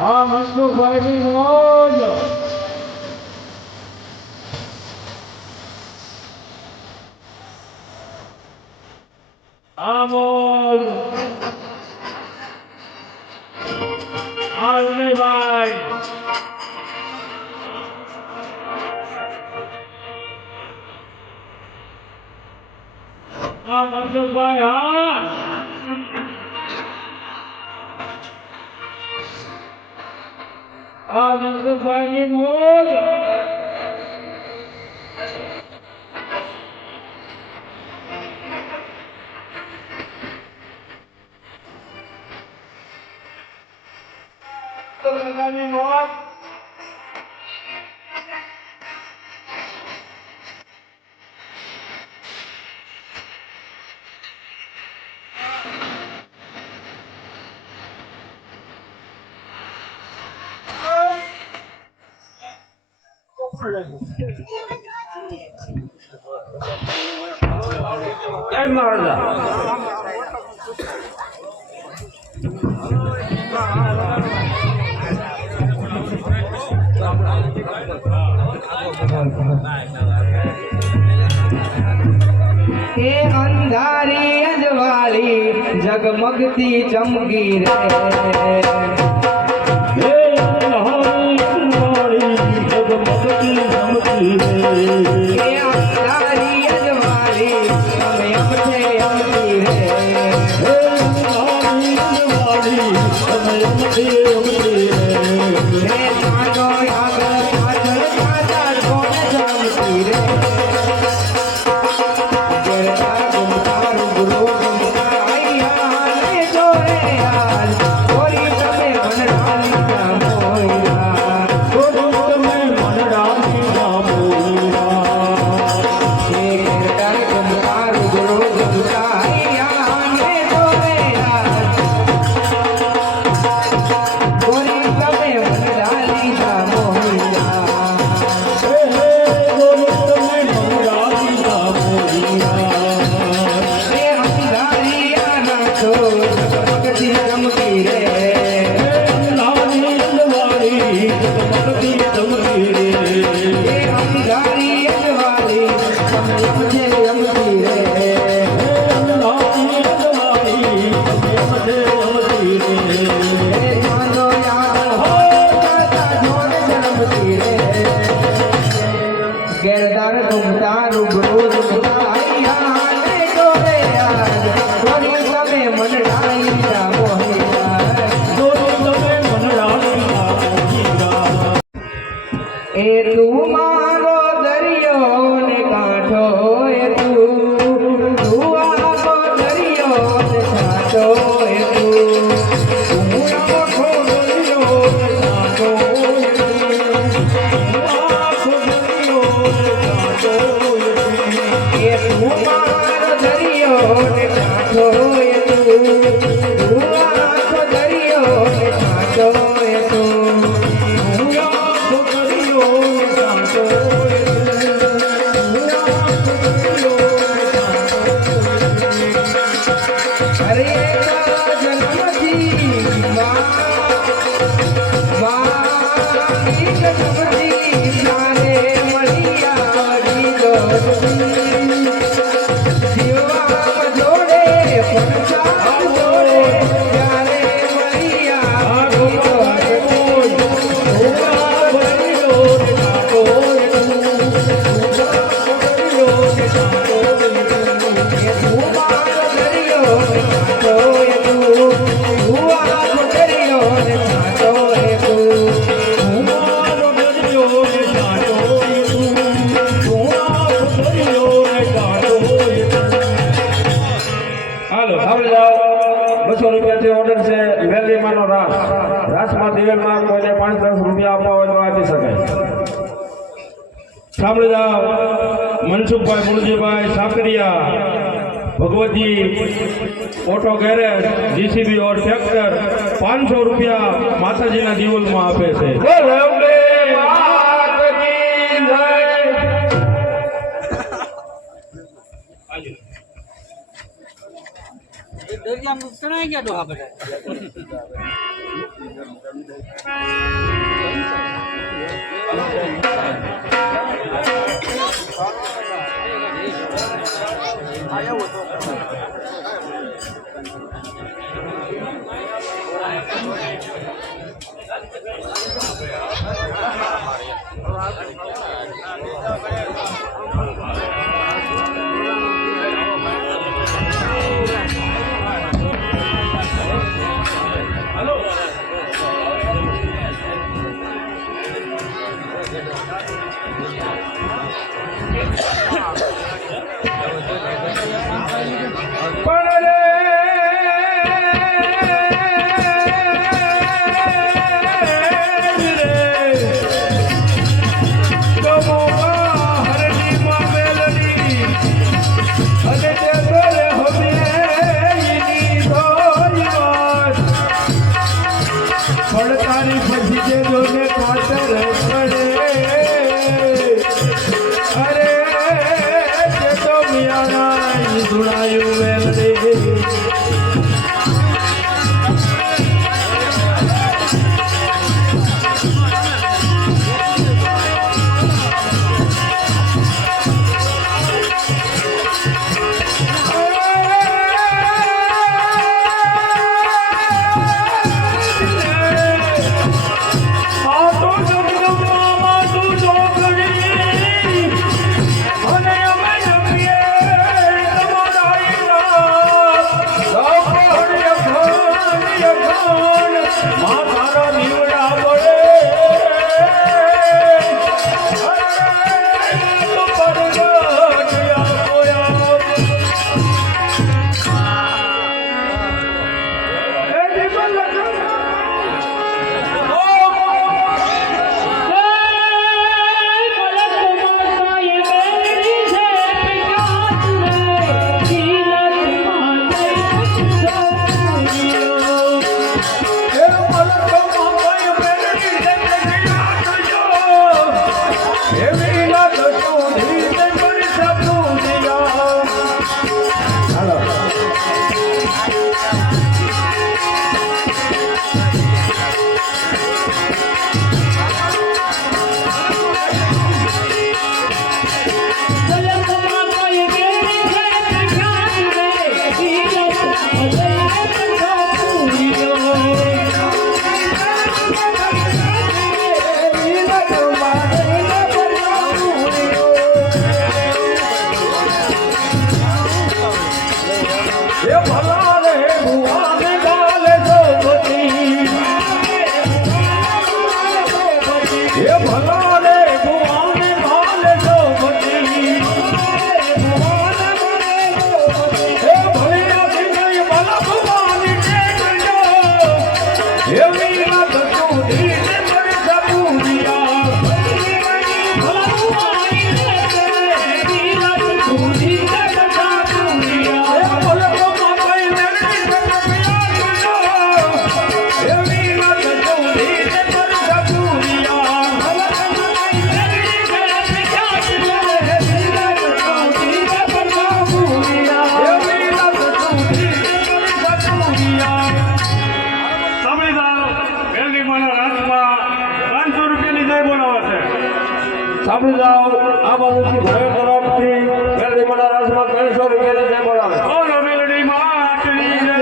હા મનસુખભાઈની મોજ આ મોજ આ વિનયભાઈ આ મનસુખભાઈ હા આ મનસુખભાઈની મોજ ની મોજ જય મહારાજા हे अंधारी अजवाली जगमगती चमकी रे Mansukhbhai Muljibhai Sakariya Bhagwati auto garage JCB और ट्रैक्टर 500 रुपया माताजी ना दीवल में आपे छे। दरिया मुक्त नहीं गया સાંભળી જાઓ આ બાજુથી ભય તરફથી મેલડીમાંના રાસમાં 300 રૂપિયાની જય બોલાવે બોલો મેલડીમાં આટલી જય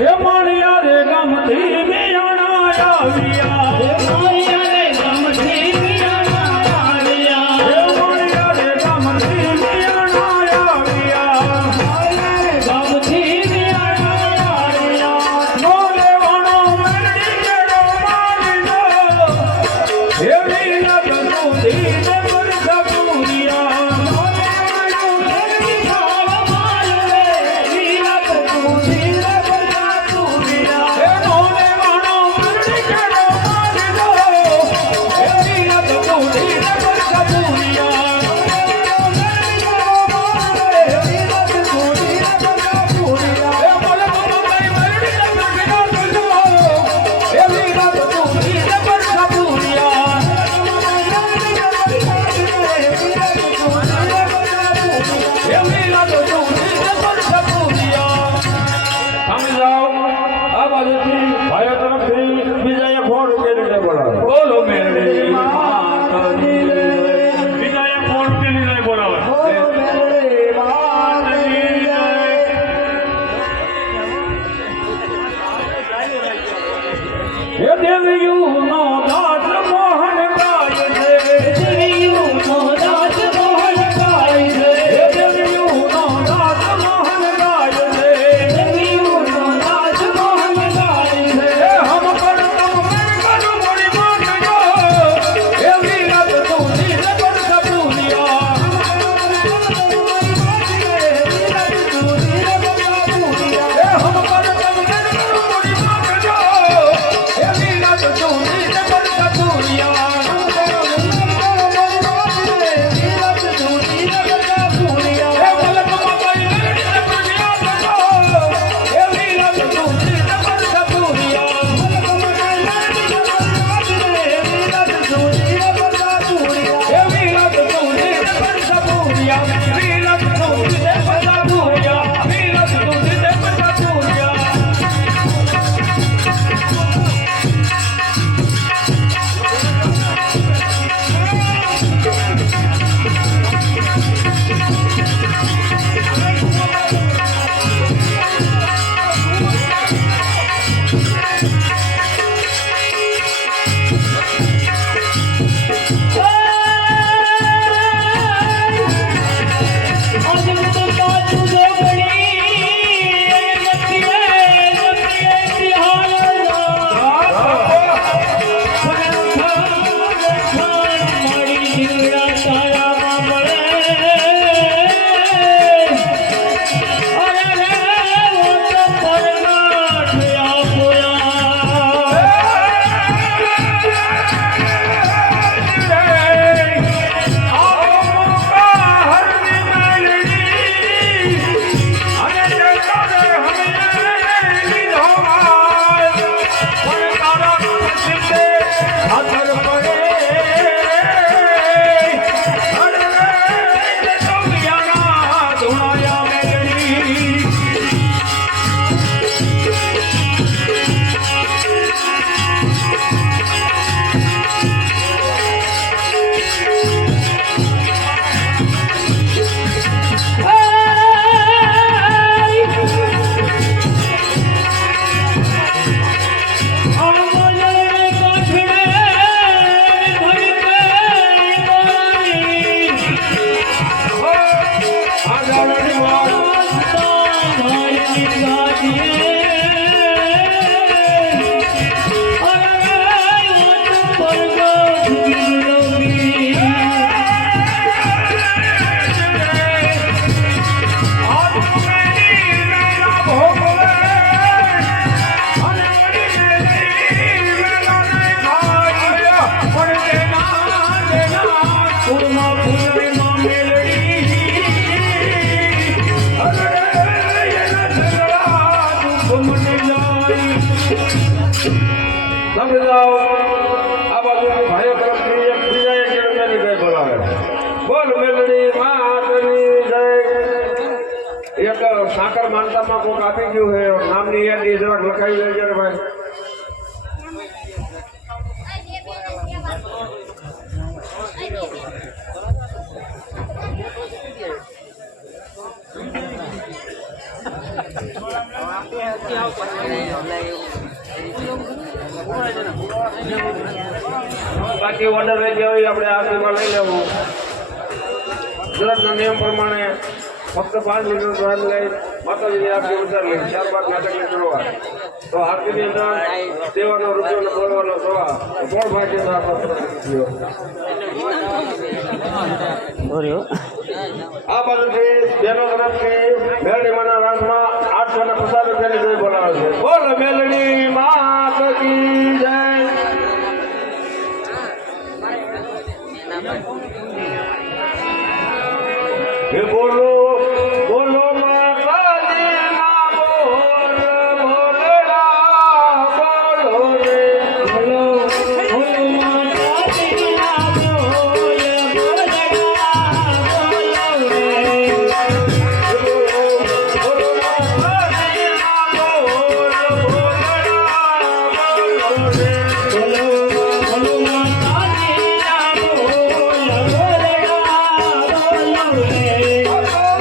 હે માણિયા રે ગામથી મેયાણા આવ્યા હે માણિયા રે ગામથી મેયાણા આવ્યા હે માણિયા રે ગામથી મેયાણા આવ્યા માણિયા રે ગામથી મેયાણા આવ્યા નો લેવાનો મેલડી કેડો મારી હે વીરા ગનો દીને પર સપુરિયા નો લેવાનો મેલડી ખાવ મારે વીરા ગનો દીને પર સપુરિયા હે નો લેવાનો મેલડી કેડો મારી દેવીઓનો દાસ મોહન ગાય છે દેવીઓનો દાસ મોહન ગાય છે દેવીઓનો દાસ મોહન ગાય છે દેવીઓનો દાસ મોહન ગાય છે હમ પર તમ મેં કરું મોરી માન જો એવી રાત તું નીર પર સપુરિયા હમ પર તમ મેં કરું મોરી માન જો એવી રાત તું નીર પર સપુરિયા આ બાજુ ભાઈઓ તરફથી એક બીજા એક રૂપિયાની જય બોલાવે બોલ મેલડી માતની જય એક સાકર માનતામાં કોક આપી ગયું છે નામની યાદી જરાક લખાઈ લેજે રે ભાઈ બાકી ઓર્ડર રહી ગયા હોય આપણે આરતીમાં લઈ લેવું ગુજરાતના નિયમ પ્રમાણે ફક્ત 5 મિનિટ વાર લઈ માતાજીની આરતી ઉતાર લઈ ત્યારબાદ નાટકની શરૂઆત તો આરતીની અંદર દેવાનો રૂપિયો ને બોલવાનો સવા કોણ ભાગી આ બાજુથી બેનો તરફથી મેલડીમાના રાસમાં 850 રૂપિયાની જોઈ બોલાવે છે બોલ મેલડી માત કી જય हे बोलो बोलो माता जी ना बोल बोलड़ा बोलो रे बोलो बोलो माता जी ना बोल बोलड़ा बोलो रे बोलो माता जी ना बोल बोलड़ा बोलो रे बोलो बोलो माता जी ना बोल बोलड़ा बोलो रे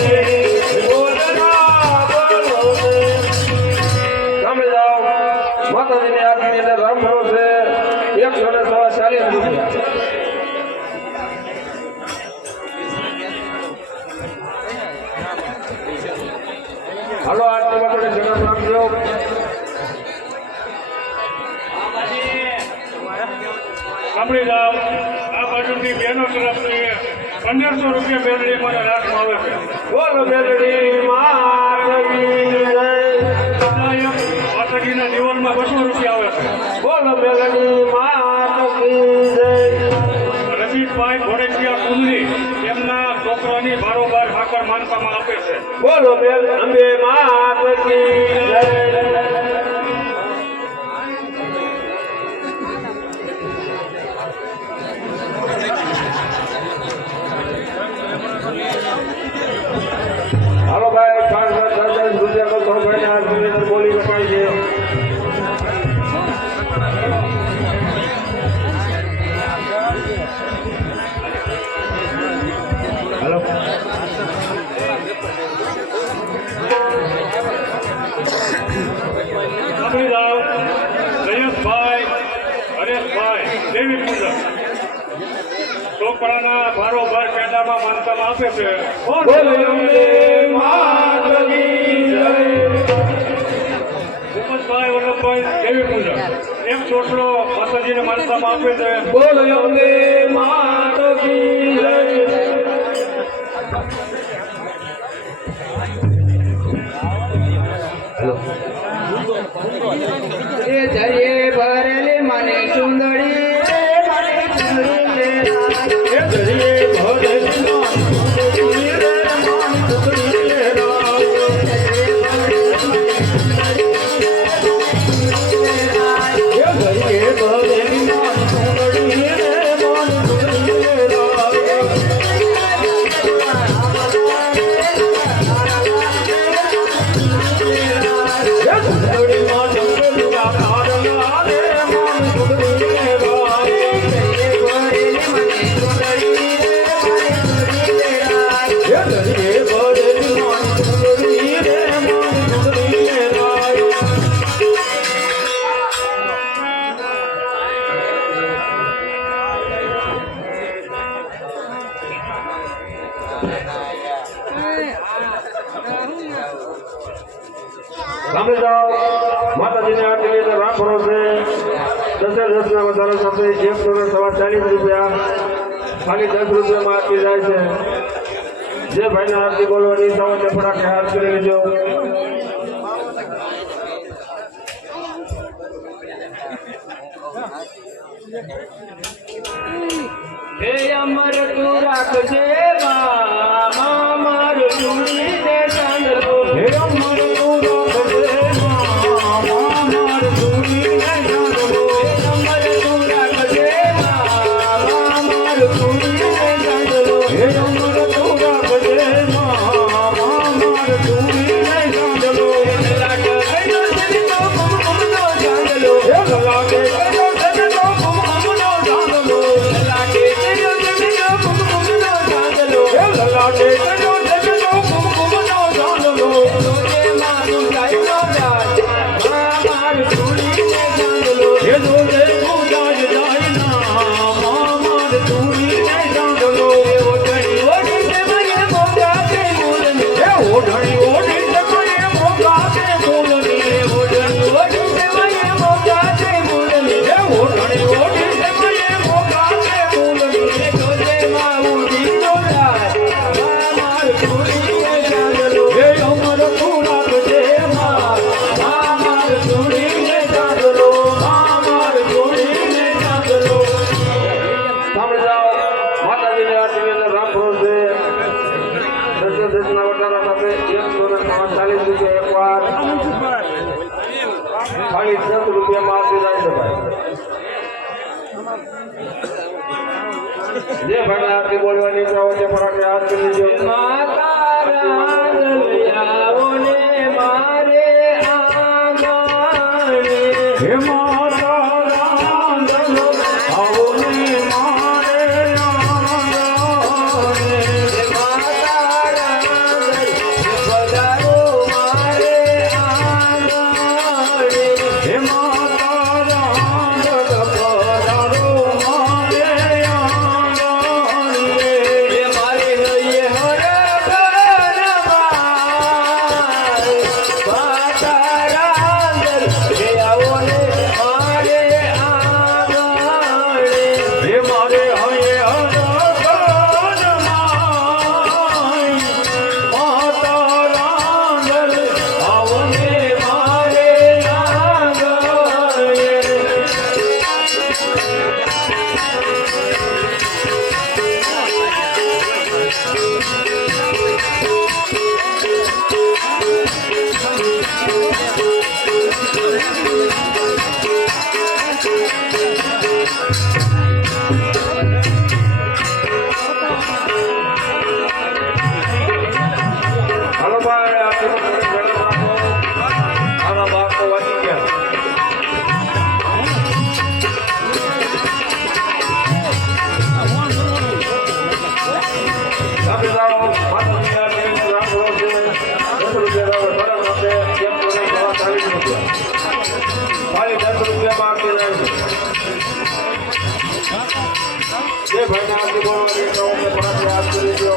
રે બોલના બોલો રે સામે જાઓ માતાજીની આરતીની અંદર રામ ભરોસે 140 રૂપિયા હાલો આરતીમાં આપણે જન્મ રાખજો સાંભળી જાઓ આ બાજુની બહેનો તરફથી 1500 રૂપિયા બેનડી મને રાખવામાં આવે છે બોલો મેલડી માતની જય માતાજીના જીવનમાં 200 રૂપિયા આવે છે બોલો મેલડી માતની જય રસિકભાઈ ઘોડેકિયા કુંદરી તેમના છોકરાની બારોબાર ભાકર માનવામાં આપે છે બોલો મેલ અંબે માતની જય હાલો ભાઈ 5-10 રૂપિયા કરતો ભાઈને આરતીની અંદર બોલી કપાય છે હાલો સાંભળી જાઓ હરેશભાઈ દેવી પૂજક છોકરાના બારોબાર પેટામાં માનતામાં આપે છે બોલો અંબે માતની જય ભૂપતભાઈ વલ્લભભાઈ દેવી પૂજક એક છોકરો માતાજીને માનતામાં આપે છે બોલો અંબે માતની જય એ જરીએ ભરેલી મને ચુંદડી એ ધરીએ ભરેલી માનસુંદરી રે માનસુંદરી રે રામ એ ધરીએ ભરેલી માનસુંદરી રે માનસુંદરી રે રામ એ સુંદરી માનસુંદરી કારણા રે માનસુંદરી રે રામ એ ધરીએ ભરેલી માનસુંદરી રે માનસુંદરી રે રામ સામે જાઓ માતાજીની આરતીની અંદર રામ ભરોસે 10-10 ના વધારા સાથે 140 રૂપિયા ખાલી 10 રૂપિયામાં આરતી જાય છે જે ભાઈને આરતી બોલવાની ઈચ્છા હોય તે ફટાકે હાથ કરી લેજો હે અમર તું રાખજે મા માર ચૂડી ને ચાંદલો હે અમર તું રાખજે મા માર ચૂડી ને ચાંદલો અમર તું રાખજે મા માર ચૂડી ને ચાંદલો હે અમર તું રાખજે મા માર ચૂડી ને ચાંદલો લાગે કયો તને તો કુમકુમનો ચાંદલો હે લાગે કયો તને તો કુમકુમનો ચાંદલો લાગે કયો તને તો કુમકુમનો ચાંદલો હે લાગે કયો તને તો કુમકુમનો ચાંદલો જોજે મારું ગાયનો રાજ મા માર ચૂડી ને ચાંદલો હે જોજે પૂજાજ જાય ના માર ચૂડી ને ચાંદલો ઓઢણી ઓઢી મને મોગા કે મૂલને હે ઓઢણી ઓઢી જમાએ મોગા કે મૂલની ઓઢણી ઓઢી મને મોગા કે મૂલને હે ઓઢણી ઓઢી જમાએ મોગા કે મૂલની જોજે માં ઉડી નો રાજ મા માર ચૂડી ને ચાંદલો હે અમર તું રાખજે માર ચૂડી ને ચાંદલો માર ચૂડી ને ચાંદલો સામે જાઓ માતાજીની આરતીની અંદર રામ ભરોસે 10-10 ના વધારા સાથે 140 રૂપિયા એકવાર ખાલી 10 રૂપિયામાં આરતી જાય છે ભાઈ જે ભાઈને આરતી બોલવાની ઈચ્છા હોય તે ફટાકે હાથ કરી લેજો માતા રાંધલિયાઓ ને મારે આંગણે હે માતા રાંધલો આવો ને મારે આંગણે માતા રાંધલિયાઓ માતાજીના રામ ભરોસે 10 રૂપિયા બરાબર આપણે એક કરોડ 40 રૂપિયા ખાલી 10 રૂપિયામાં આપી જાય છે જે ભાઈના આરતી બોલવાની તો અમને પાંચ યાદ કરી દો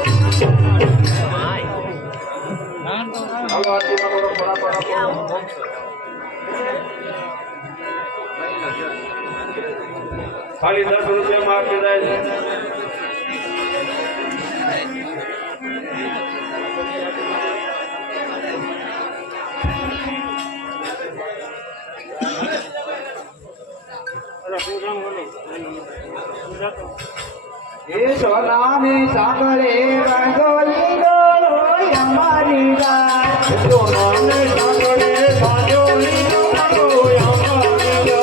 હાલો આરતીમાં થોડો ફટાફટ આપો ખાલી 10 રૂપિયામાં આપી જાય છે એ સોનાની સાગરે રંગોલી ડોળો અમારી રાત સોનાને સાગરે સાંજોલી ડોળો અમારી રાત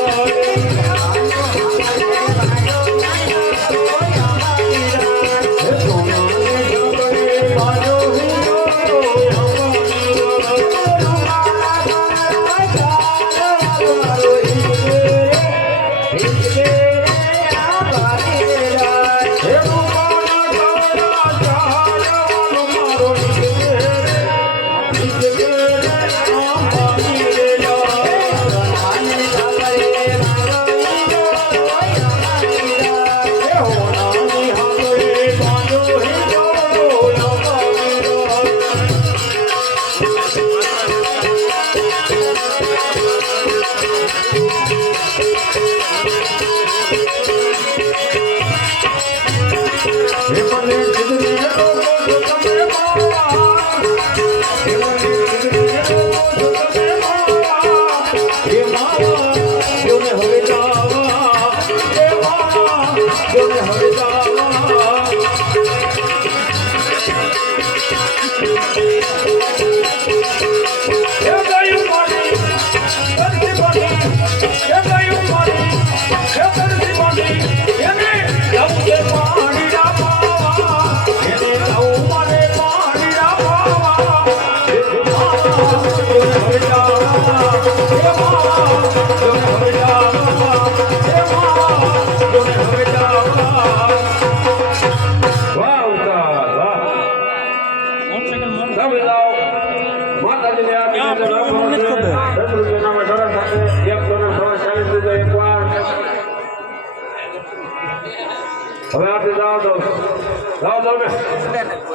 હવે આપણે જાઓ દો ને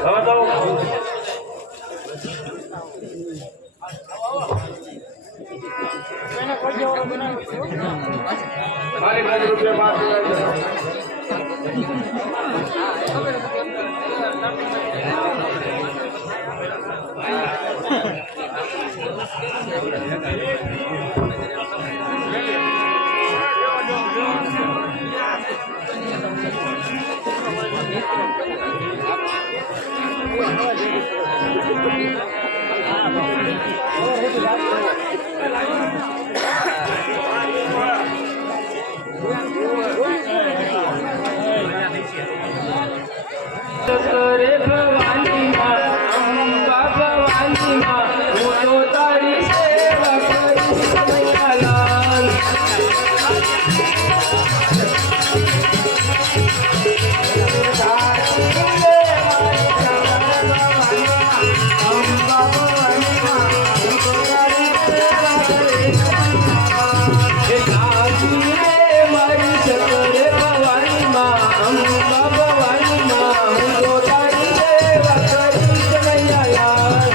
જાઓ ખાલી 10 રૂપિયા કરે ભવાની માં અંબા ભવાની માં હું તો તારી સેવા કરીશ મૈયાલાલ અંબા ભવાની માં હું તો તારી સેવા કરીશ મારી સકરે ભવાની માં અંબા ભવાની માં હું તો તારી સેવા કરીશ મૈયાલાલ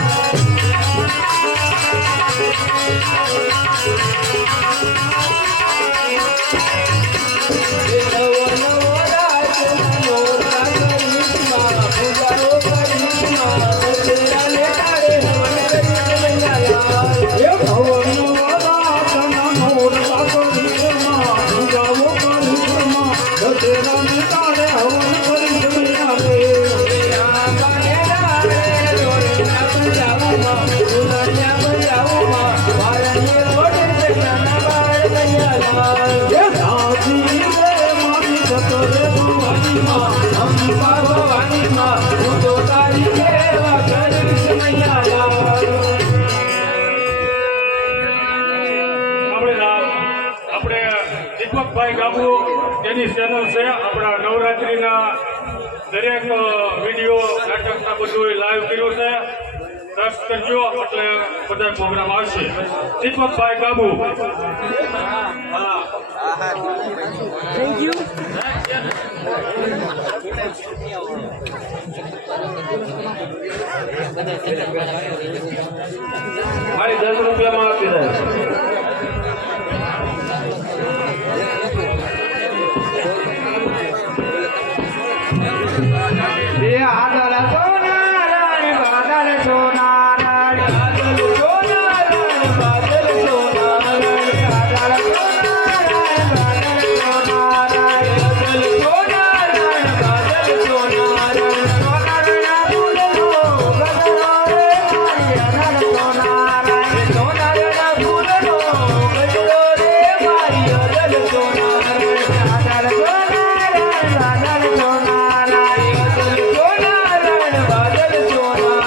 દીપકભાઈ ગાબુ તેની ચેનલ છે આપણા નવરાત્રિના દરેક વિડીયો નાટકના બધું લાઈવ કર્યું છે. ટ્રસ્ટ કરજો એટલે બધા પ્રોગ્રામ આવશે. દીપકભાઈ બાબુ ખાલી 10 રૂપિયામાં આપી દે. આદલ સોનારાયણ બાદલ સોનારાયણ આદલ સોનારાયણ બાદલ સોનારાયણ આદલ સોનારાયણ બાદલ સોનારાયણ આદલ સોનારાયણ બાદલ સોનારાયણ સોનારના ફૂલનો ગજરો રે મારી આદલ સોનારાયણ સોનારના ફૂલનો ગજરો રે મારી આદલ સોનારાયણ આદલ સોનારાયણ બાદલ સોનારાયણ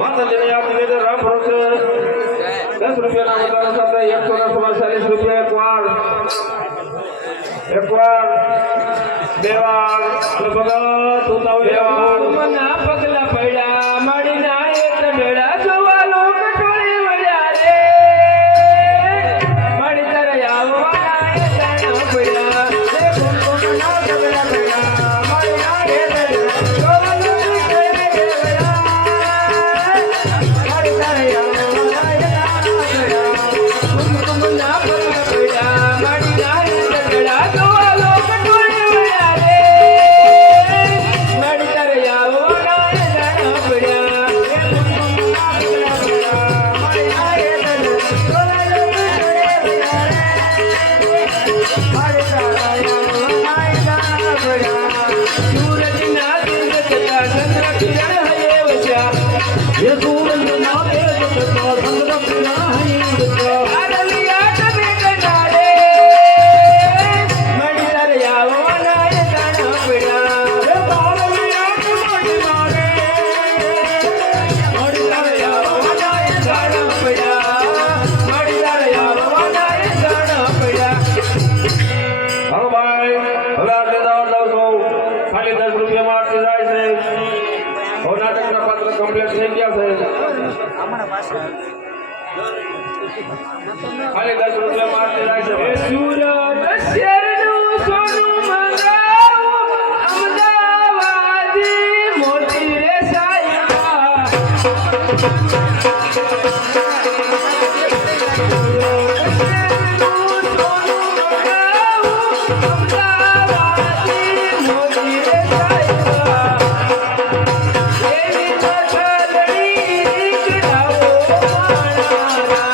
માતાજીને યાદ નિવેદન રાખો છે. 10 રૂપિયાના વધારા સાથે 140 રૂપિયા એકવાર બે વાર અને ભગત ઉતાવળ મના પગલા પડ્યા મળીના એક બેડા જોવા લોક ટોળી વળ્યા રે મળી તારે આવવાના એ જાણ પડ્યા રે મના પગલા પડ્યા મળીના એક બેડા જોવા લોક ટોળી વળ્યા મળી તારે આવવાના એ જાણ પડ્યા મના પગલા પડ્યા મળીના એક બેડા જોવા લોક ટોળી વળ્યા રે મળી તારે આવવાના એ જાણ પડ્યા રે મના પગલા પડ્યા મળીના એક બેડા જોવા લોક ટોળી વળ્યા રે મળી તારે આવવાના એ જાણ પડ્યા સૂરજના દિન જતા ચંદ્ર કિરણ હયે વસ્યા એ સૂરજના તેજ થતા ચંદ્ર કિરણ હૈ વસ્યા. આરલિયા તમે કનાડે મળી તારે આવવાના એ જાણ પડ્યા એ બાળલિયા કે મોટી મારે મળી તારે આવવાના એ જાણ પડ્યા મળી તારે આવવાના એ જાણ પડ્યા હાલો ભાઈ હવે આટલે દાવત દઉં છું. ખાલી 10 રૂપિયામાં આટલી જાય છે. હવે નાટકના પાત્ર કમ્પ્લીટ થઈ ગયા છે. ખાલી 10 રૂપિયામાં આટલી જાય છે ભાઈ. સુરત શહેરનું સોનું મંગાવું અમદાવાદી મોતી રે સાહેબા એ સૂરજના તેજનું સોનું એ સોનું મંગાવો અમદાવાદી મોતી રે સાહેબા. એ મથાળી ચડાવો રે સાહેબા.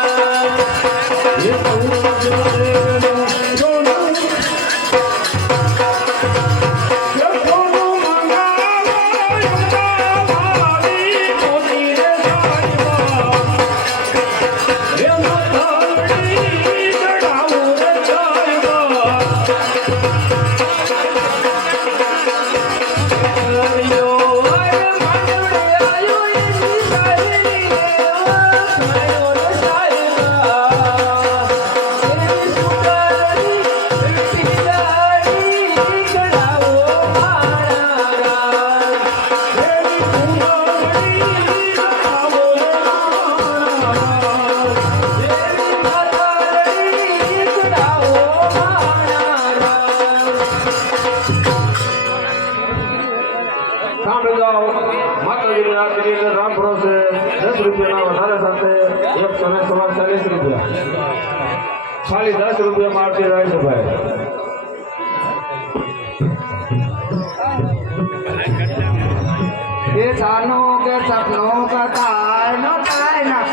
સાંભળી જાઓ. માતાજીની આરતી અંદર રામ ભરોસે 10 રૂપિયાના વધારા સાથે 140 રૂપિયા. ખાલી 10 રૂપિયામાં આરતી જાય છે ભાઈ. એ સાનો કે સપનો કથાય નો કાય ના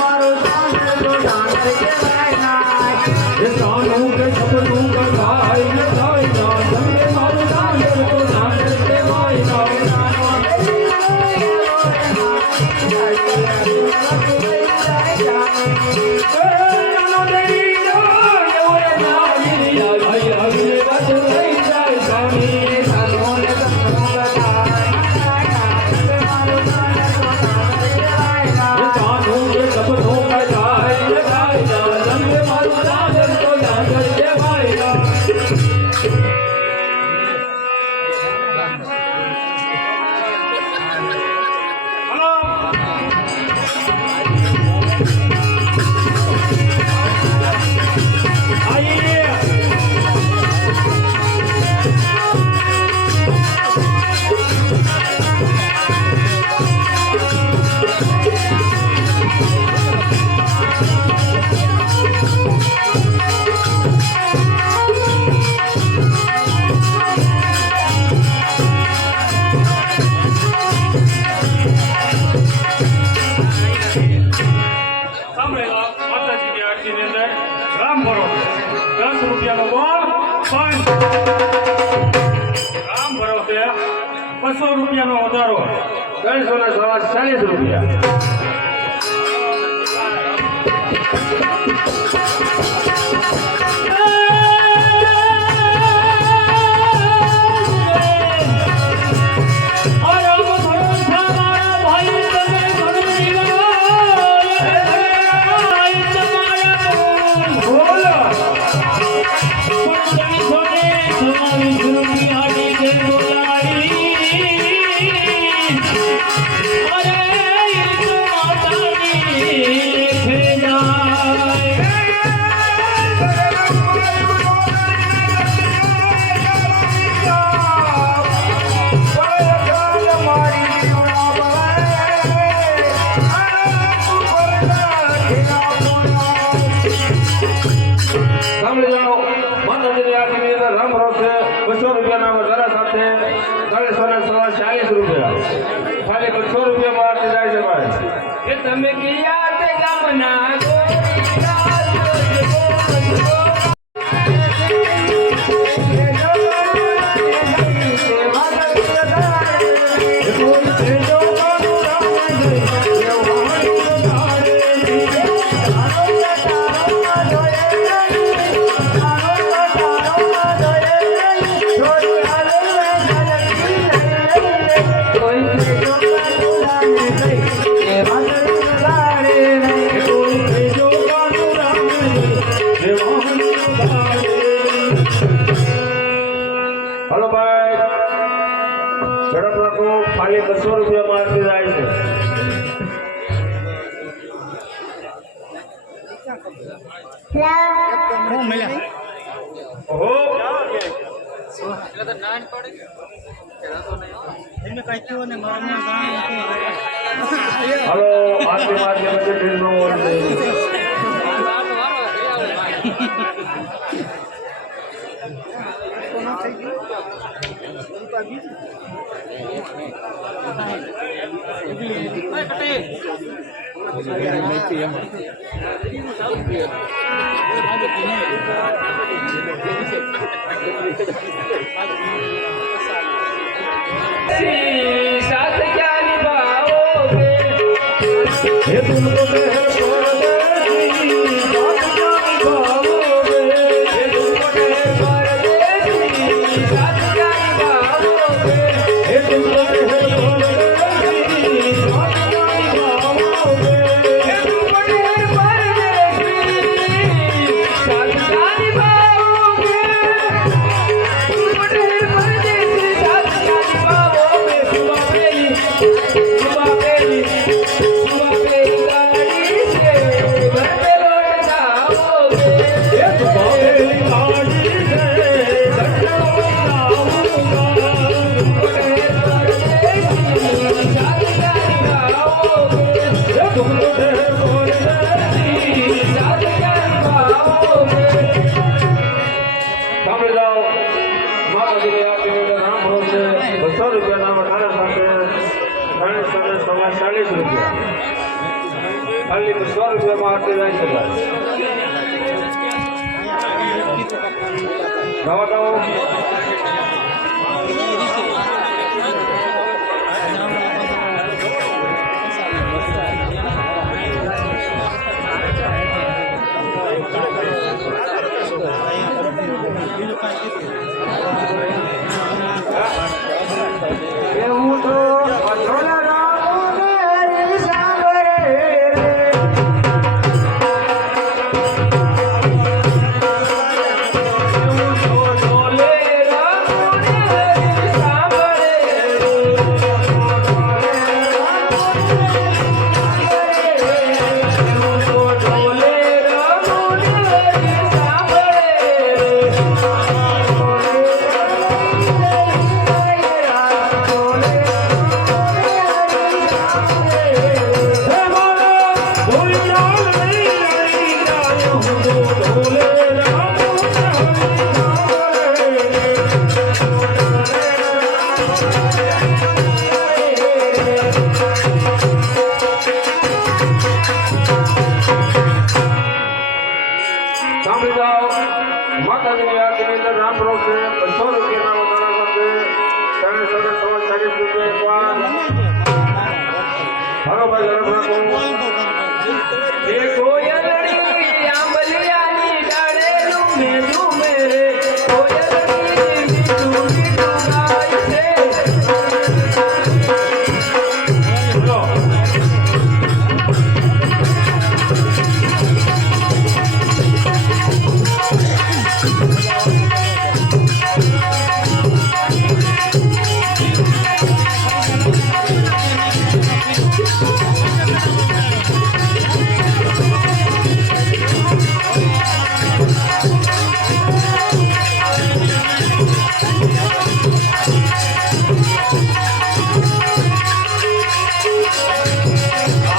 મારું સાંભળો જાણ કે વાય ના એ સાનું કે સપનું કથાય રૂપિયાનો વધારો 340 રૂપિયા. સાંભળી જાઓ, માતાજીની આરતીની અંદર રામ ભરોસે 200 રૂપિયાના વધારા સાથે 340 રૂપિયા. ખાલી 200 રૂપિયામાં આરતી જાય છે ભાઈ. એ તમે કિયા તે ગામના હલો ભાઈ, ઝડપ રાખો. ખાલી 200 રૂપિયામાં આરતી જાય છે. ઓહો, હલો, આરતી મારતી વચ્ચે ટ્રેન નો હોય છે. साथ क्या निभाओगे हे तुमको मेहर परदेसी, बात क्या निभाओगे? हे तुमको मेहर परदेसी, साथ क्या निभाओगे हे तुमको मेहर परदेसी, बात क्या निभाओगे? हे तुमको मेहर परदेसी, साथ क्या निभाओगे तुमको मेहर परदेसी, साथ क्या निभाओगे सुबह मेरी गाड़ी से घर पे लौट जाओगे हे तुम्हारी गाड़ी से घर लौट जाऊंगा। साथ क्या निभाओगे हे तुमको मेहर परदेसी, साथ क्या निभाओगे સાંભળી જાઓ, માતાજીની આરતીની અંદર રામ ભરોસે 200 રૂપિયાના વધારા સાથે 340 રૂપિયા. ખાલી 200 રૂપિયામાં આરતી જાય છે ભાઈ. ગાવા ગાઓ. એવું તો અધોલા રામોને હરી સાંભળે રે એવું તો ઢોલે રામોને હરી સાંભળે રે એવું તો ઢોલે રામોને હરી હે મારા ભૂલ નહીં રહી જાયો હું તો ઢોલે રામ સાંભળી જાઓ, માતાજીની આરતીની અંદર રામ ભરોસે 200 રૂપિયાના વધારા સાથે 340 હાલો ભાઈ ઝડપ રાખો. એ કોયલડી આંબલિયાની ડાળે ઝૂમે ઝૂમે રે કોયલડી મીઠું મીઠું ગાય છે. બોલો.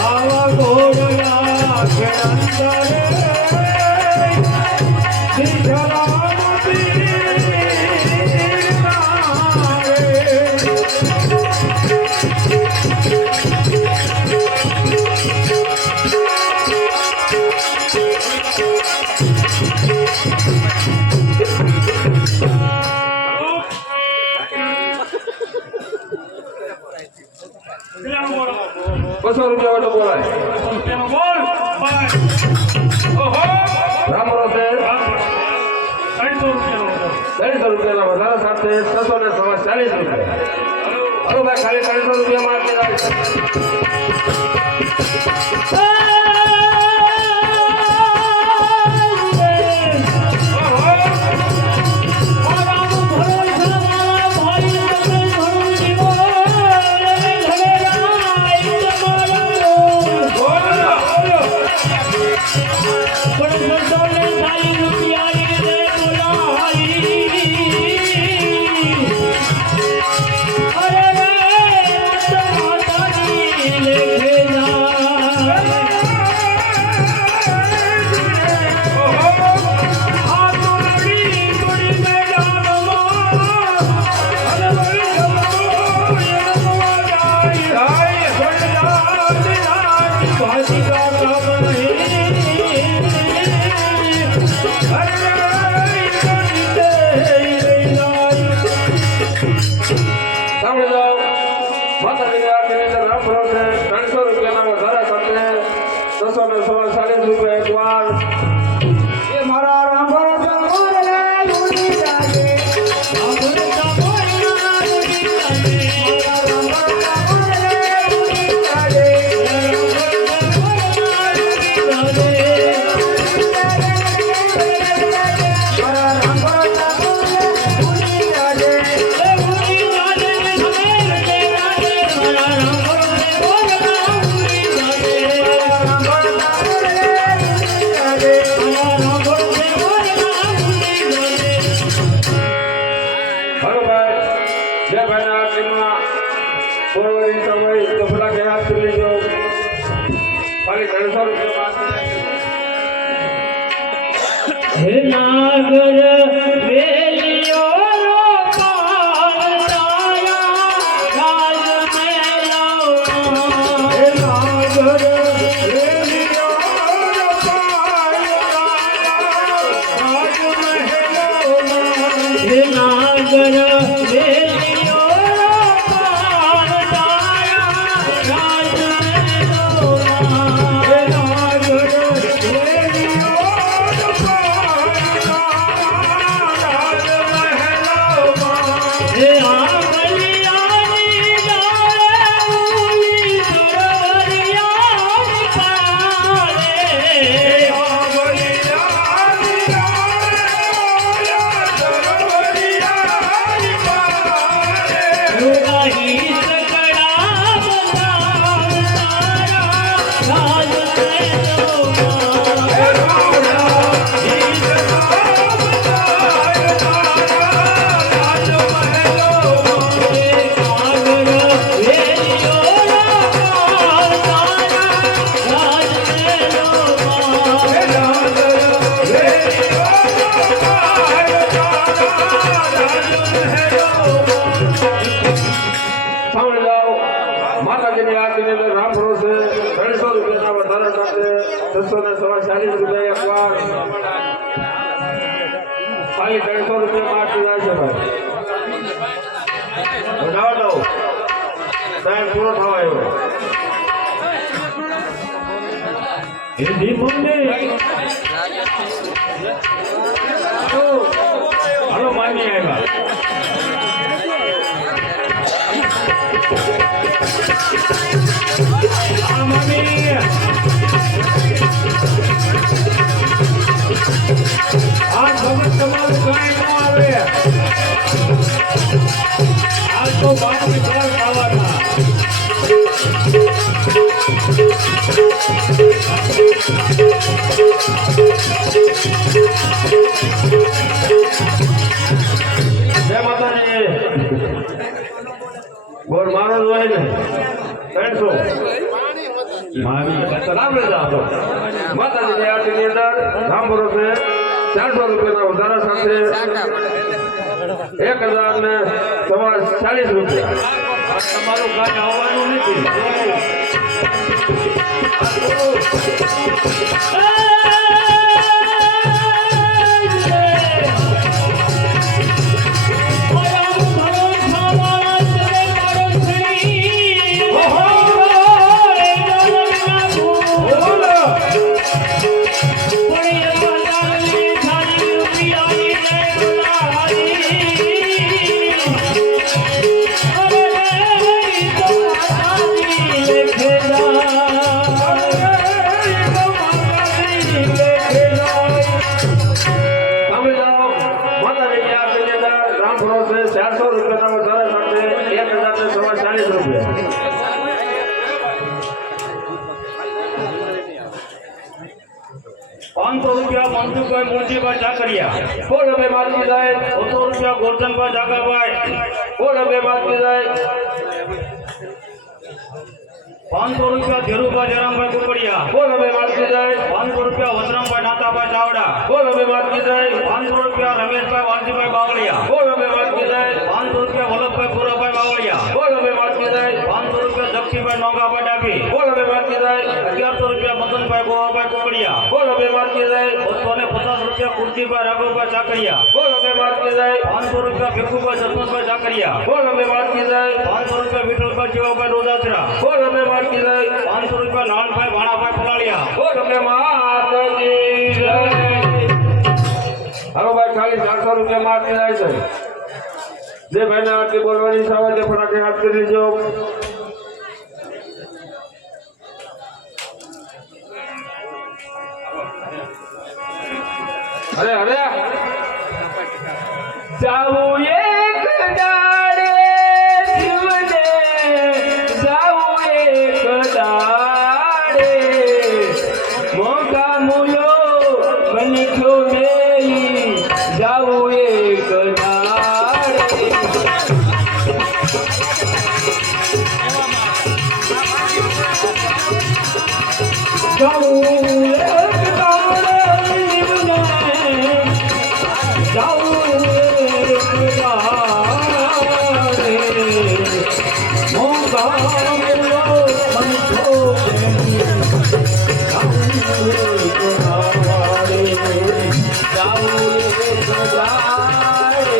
આવા ઘોડલા ખેડંદરે દીધરાનું તીર કેટલાનું બોલો? 200 રૂપિયા વાળો બોલાય. રૂપિયાનો બોલ. ભાઈ. ઓહો. રામરો છે 300 રૂપિયાનો બોલ. 300 રૂપિયાના વધારા સાથે 640 રૂપિયા. હાલો ભાઈ ખાલી 300 રૂપિયામાં આપી જાય. સાંભળી જાઓ. માતાજીની આરતીની અંદર રામભરો છે 300 રૂપિયાના વધારા સાથે 640 રૂપિયા એક વાર. એ મારા રામભરો તો મોરલા લૂટી જાગે. મારા રામભરો તો મોરલા લૂટી જાગે. મારા રામભરો તો મોરલા લૂટી જાગે. હાલો ભાઈ જે ભાઈના આરતીમાં બોલવાની સમય તો ફટાકે હાથ કરી લેજો. ખાલી 300 રૂપિયા હે નાગર વેલિયો એની મને હાલો માની આવ્યા આ મામી આ ભગત તમારું કાંઈ ન આવે આ તો બાપની ફળ ખાવાના જય માતાજી ગોળ મારો જ હોય ને 300 મામી રામ રાજા આપો માતાજીની આરતીની અંદર રામ ભરોસે 400 રૂપિયાના વધારા સાથે 1040 રૂપિયા આ તમારું કાંઈ આવવાનું નથી તમે જાઓ માતાજીની આરતીની અંદર રામ ભરોસે 400 રૂપિયાના વધારા સાથે 1040 રૂપિયા 500 રૂપિયા મંજુભાઈ મૂળજીભાઈ જાકરિયા કોણ હવે મારતી જાય 200 રૂપિયા ગોરધનભાઈ જાગાભાઈ કોણ હવે મારતી જાય 500 રૂપિયા ધીરુભાઈ જયરામભાઈ કુકડિયા કોણ હવે મારતી જાય 500 રૂપિયા વસરામભાઈ નાતાભાઈ ચાવડા કોણ હવે મારતી જાય 500 રૂપિયા રમેશભાઈ વાલજીભાઈ બાવળિયા કોણ હવે મારતી જાય 500 રૂપિયા વલ્લભભાઈ પુરાભાઈ બાવળિયા કોણ હવે મારતી જાય 500 રૂપિયા જક્ષીભાઈ નોગાભાઈ ડાભી કોણ હવે મારતી જાય 1100 રૂપિયા મદનભાઈ ગોવાભાઈ કુકડિયા કોણ હવે મારતી જાય 250 રૂપિયા કુર્તીભાઈ રાઘવભાઈ ચાકરિયા કોણ હવે મારતી જાય 500 રૂપિયા ભીખુભાઈ જસવંતભાઈ ચાકરિયા કોણ હવે મારતી જાય 500 રૂપિયા વિઠ્ઠલભાઈ જીવાભાઈ રોદાસરા કોણ હવે મારતી જાય 500 રૂપિયા નાનભાઈ ભાણાભાઈ ફલાળિયા કોણ હવે માતાજી જય હાલો ભાઈ ખાલી 400 રૂપિયા મારતી જાય છે જે ભાઈને આટલી બોલવાની સાવર છે ફટાકે હાથ કરી લેજો અરે અરે જાવું એક દાડે જીવને જાવું એક દાડે મોગા મુલો બનખો મેલી જાવું એક દાડે જાવું એક દાડે જીવને જાવું એક દાડે મોગા મુલો બનખો મેલી જાવું એક દાડે જાવું એક દાડે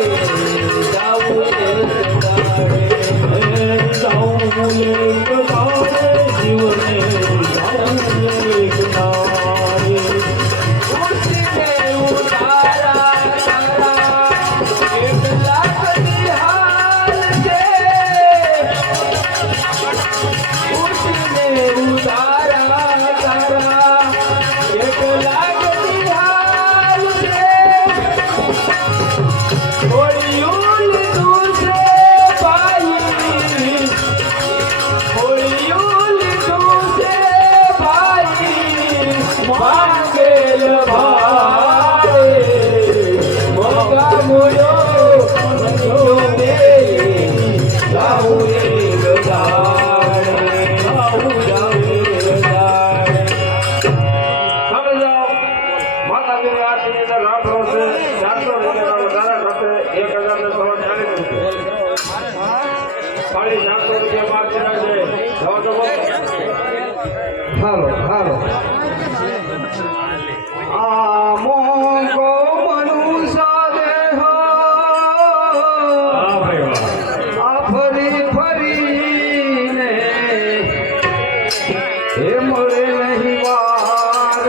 જાવું એક દાડે જાવું એક દાડે જીવને જાવું એક દાડે ઉઠને ઉતારા તારા એક લાખ નિહાલ છે ઉઠને ઉતારા તારા એક લાખ નિહાલ છે હોળિયું લીધું છે ભાઈ હોળિયું લીધું છે ભાઈ માંગેલ ભાઈ મોગા મુયો મનો દે જાવું એક દાડે જાવું એક દાડે તમે જાઓ માતાજીની આરતીની અંદર રામ ભરોસે 400 રૂપિયાના વધારા સાથે 1040 રૂપિયા ખાલી 400 રૂપિયા મારતી જાય છે જવા દો હાલો હાલો આ મોકો મનુષ્ય દેહ હા ભાઈ વાહ આ ફરી ફરીને એ મળે નહીં વાર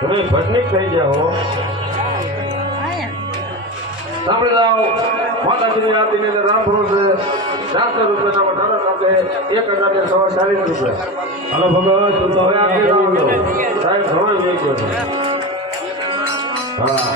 તમે ભજનિક થઈ ગયા હો. સાંભળી જાઓ, માતાજીની આરતીની અંદર રામ ભરોસે 400 રૂપિયાના વધારા સાથે 1040 રૂપિયા. હલો ભગત તું તો હવે આપી જાઓ. સાહેબ ઘણો વેચ્યો છે. હા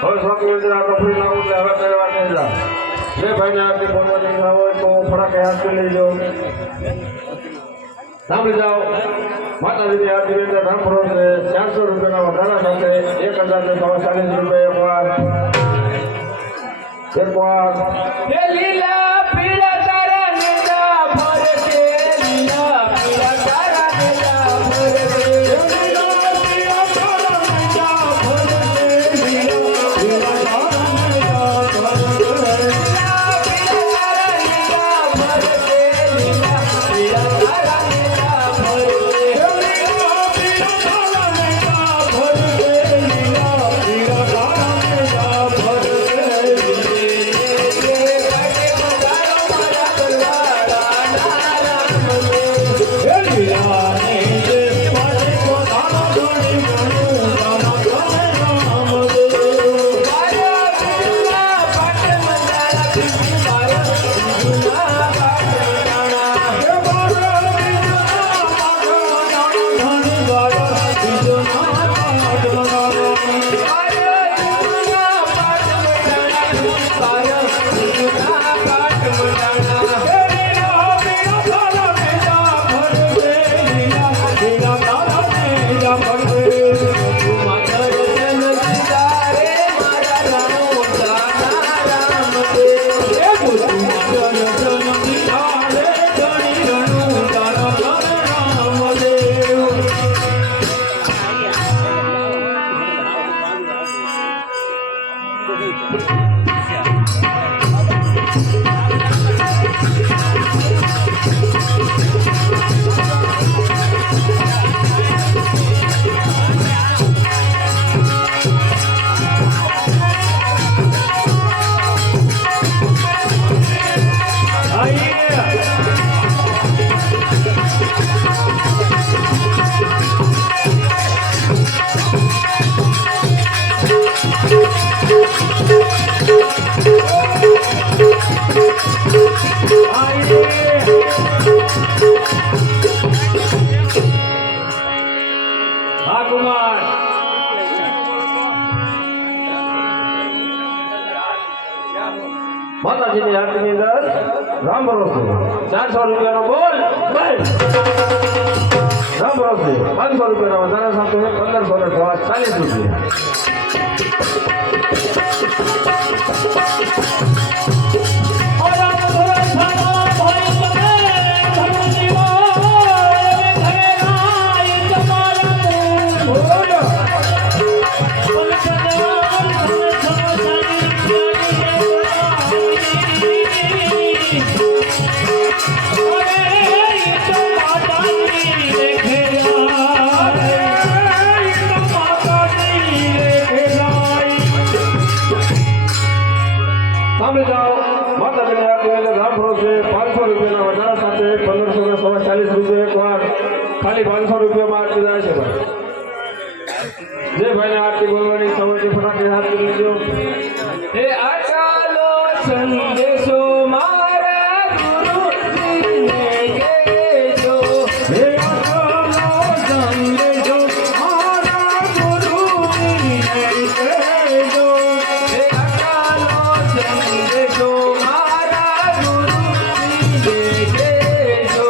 હવે સ્વામી અંદર આ કપડી લાવું એટલે હવે પહેરવા નહીં જા. જે ભાઈને આરતી બોલવાની ના હોય તો ફટાકે હાથથી લઈ જાઓ. સાંભળી જાઓ, માતાજીની આરતીની અંદર રામ ભરોસે 400 રૂપિયાના વધારા સાથે 1040 રૂપિયા એકવાર લીલા પીળા તારા નેજા ભરતે લીલા પીળા તારા નેજા ભરતે હા કુમાર માતાજીની આરતીની અંદર રામ ભરોસે 400 રૂપિયાનો બોલ રામ ભરોસે 500 રૂપિયાના વધારા સાથે 1540 રૂપિયા. સામે જાઓ, માતાજીની આરતીની અંદર રામ ભરોસે 500 રૂપિયાના વધારા સાથે 1540 રૂપિયા એકવાર ખાલી 500 રૂપિયામાં આરતી જાય છે ભાઈ. જે ભાઈને આરતી બોલવાની સમયથી ફટાકે હાથ લેજો. હે અકાલો સંદેશો મારા ગુરુજીને કહેજો. હે અકાલો સંદેશો મારા ગુરુજીને કહેજો. હે અકાલો સંદેશો મારા ગુરુજીને કહેજો.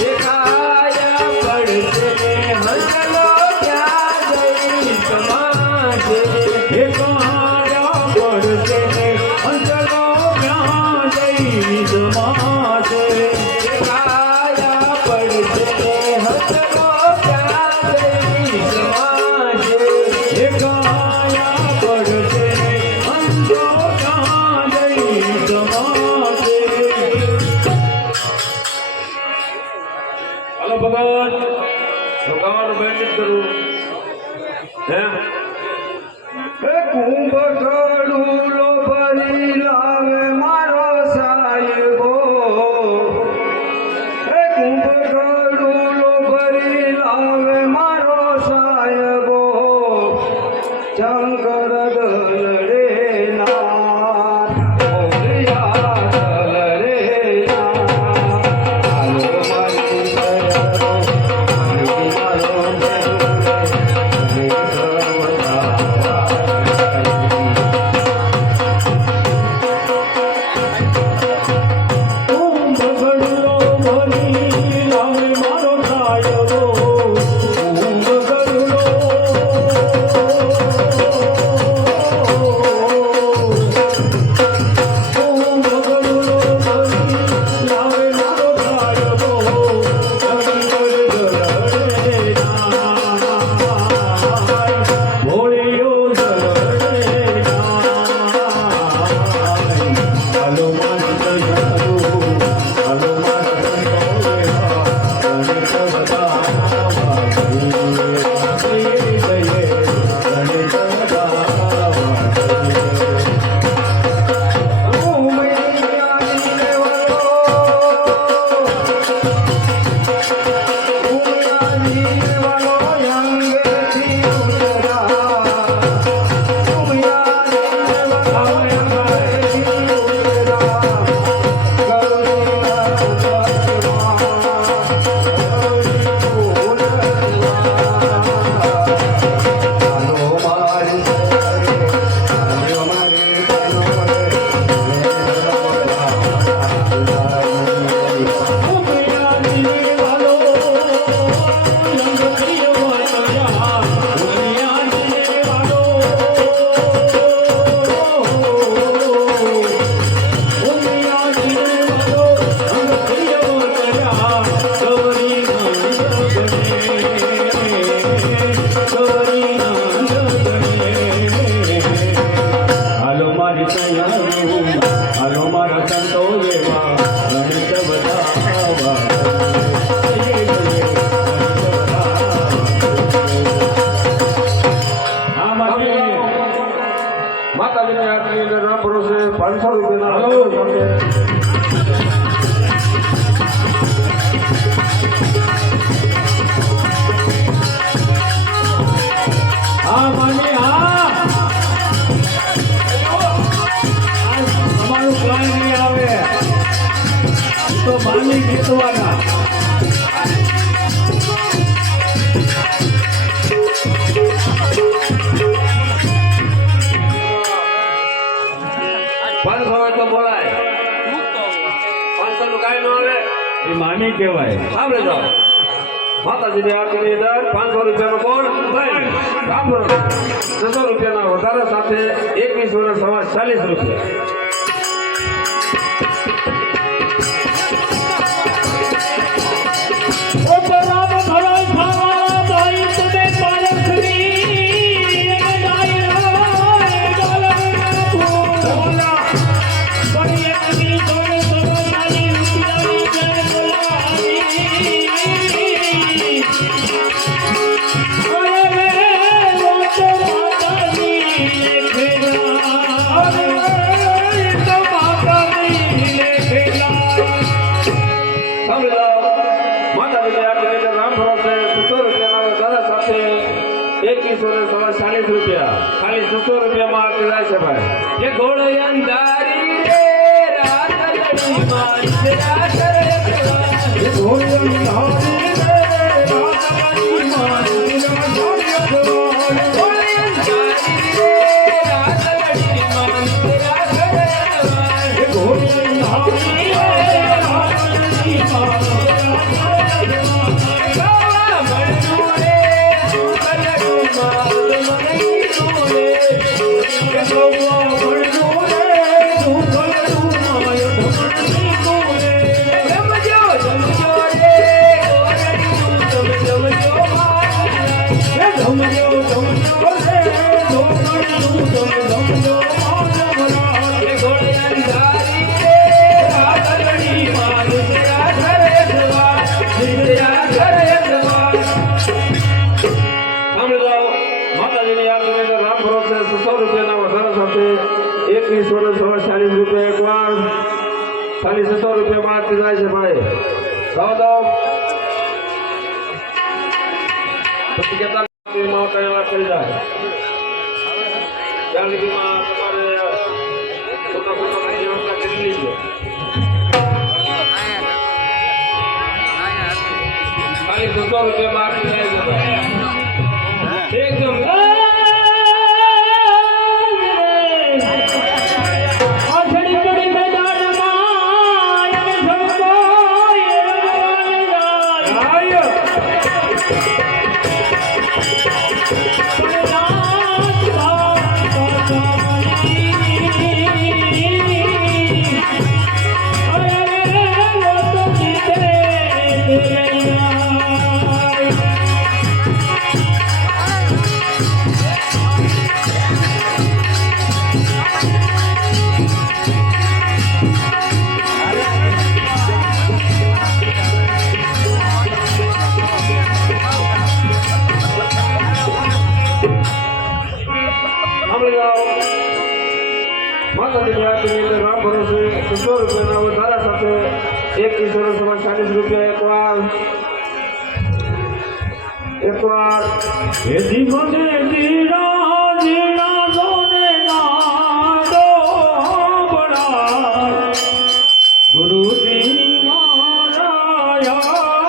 દેખાયા પડશે હસલો ક્યાં ગઈ સમાજે એકાયા પડશે અંચલો ક્યાં જઈ સમાજે દેખાયા પડશે હસલો ક્યાં ગઈ સમાજે એકાયા પડશે અંચલો ક્યાં જઈ સમાજે હાલો ભગવાન તો ગાવાનું બેન્ડિંગ કરું હે કુંભ કડુલો ભરી લાવે મારો સાહેબો કુંભ કડુલો ભરી લાવે મારો સાહેબો શંકર દલ રે નાથ મોરયા દલ રે નાથ હાલો મારી સયરો મારો કુંભ ગળુલો ભરી લાવે મારો સાયરો કુંભ ગળુલો કુંભ ગળુલો ભરી લાવે મારો સાયરો શંકર ગળે નાય ભોળિયો ગળે નાય હાલો મારી દયાળુ હાલો મારા સંતો એવા ગણિત માતાજીની આરતી અંદર રામ ભરોસે 500 રૂપિયાના હા માની હા તમારું પ્લાન નહીં આવે તો માની જીતવાના તો બોલાય 500 નું કાંઈ ન આવે એ માની કહેવાય સાંભળે જાઓ માતાજીની આરતીની અંદર 500 રૂપિયાનો બોલ ભાઈ સાંભળો 600 રૂપિયાના વધારા સાથે 21 વર્ષ સવા 40 રૂપિયા માતાજીની આરતીની અંદર રામ ભરોસે 600 રૂપિયાના વધારા સાથે 21 વર્ષ સવા 40 રૂપિયા ખાલી 600 રૂપિયામાં આરતી જાય છે ભાઈ કે ગોળ અંધારી રે રાત લડી માનસરા કરે ગોળ અંધારી રે રાત લડી માનસરા કરે ગોળ અંધારી રે રાત લડી માનસરા કરે ગોળ અંધારી રે રાત લડી માનસરા કરે સાંભળી જાઓ માતાજીની યાદની અંદર રામ ભરોસે 100 રૂપિયાના વધારા સાથે 21 વર્ષ 40 રૂપિયા એકવાર ખાલી 600 રૂપિયા બહારથી જાય છે ભાઈ ગાવ દો પછી કહેતા એમાં કઈ વાત કરી જાય ત્યાં લીધીમાં તમારે પોતાની વ્યવસ્થા કરી લીધો ખાલી 600 રૂપિયા બહારથી જાય છે ભાઈ એકદમ રામ ભરોસે 600 રૂપિયાના વધારા સાથે 21 વર્ષ 40 રૂપિયા એકવાર એથી મને જીરા જીરા સોને નાડો બડા ગુરુજી મારા આવે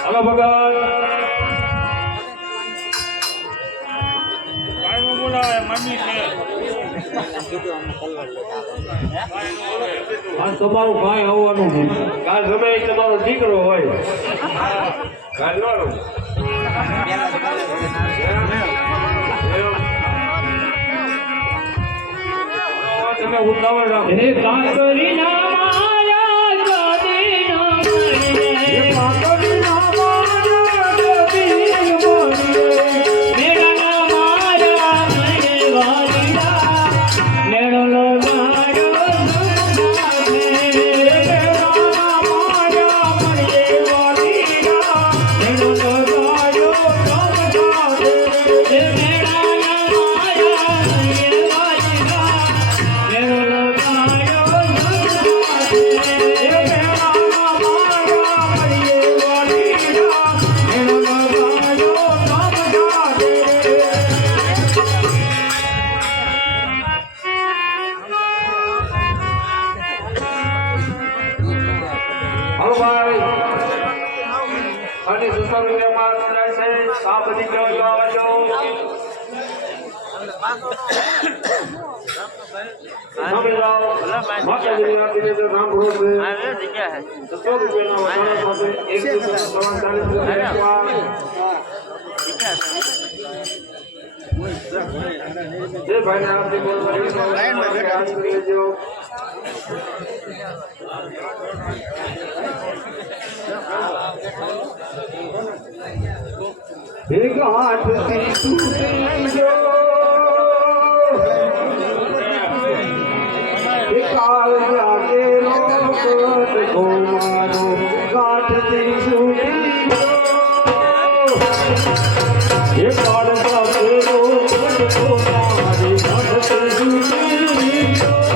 હલો ભગવાન આ તમારું કાંઈ આવવાનું નહીં કાલ ગમે એ તમારો દીકરો હોય કાલ નો તમે ઉતાવળ રાખો હે કાંકરી ના માયા ગાદી ના મરે કાંકરી ના માયા ગાદી મરે મેરા ના માયા મને વાલીડા મેરો લો માયો મેરા ના માયા મને વાલીડા મેરો લો માયો સમજાવે મેરા ના માયા મને વાલીડા મેરો લો માયો હલો ભાઈ અને 600 રૂપિયા માં જાય છે આ બધી જજો આવજો સાંભળી જાઓ માતાજીની યાદની અંદર રામ ભરોસે 600 રૂપિયાના વધારા સાથે 1 રૂપિયા જે ભાઈને આપની બોલવાની હાથ કરી લેજો એક હાથથી તૂટી ગયો કાળ જાગે રોકત ગોમાનો ગાંઠથી છૂટી ગયો એ કાળ જાગે રોકત ગોમાની ગાંઠથી છૂટી ગયો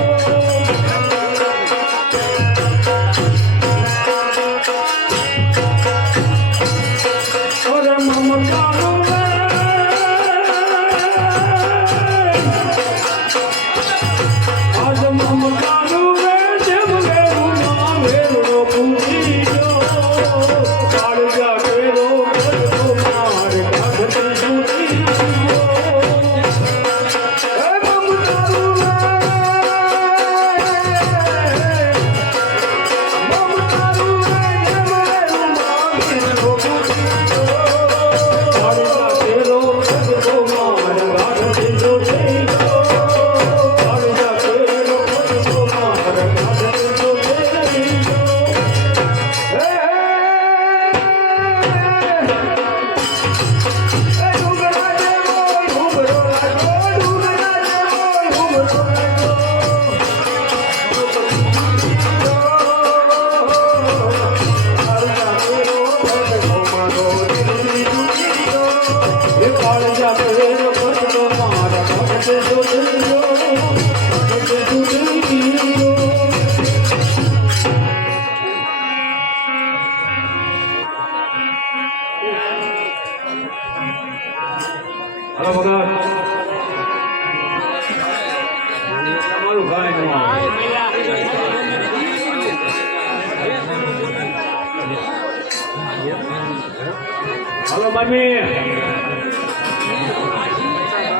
હલો મમ્મી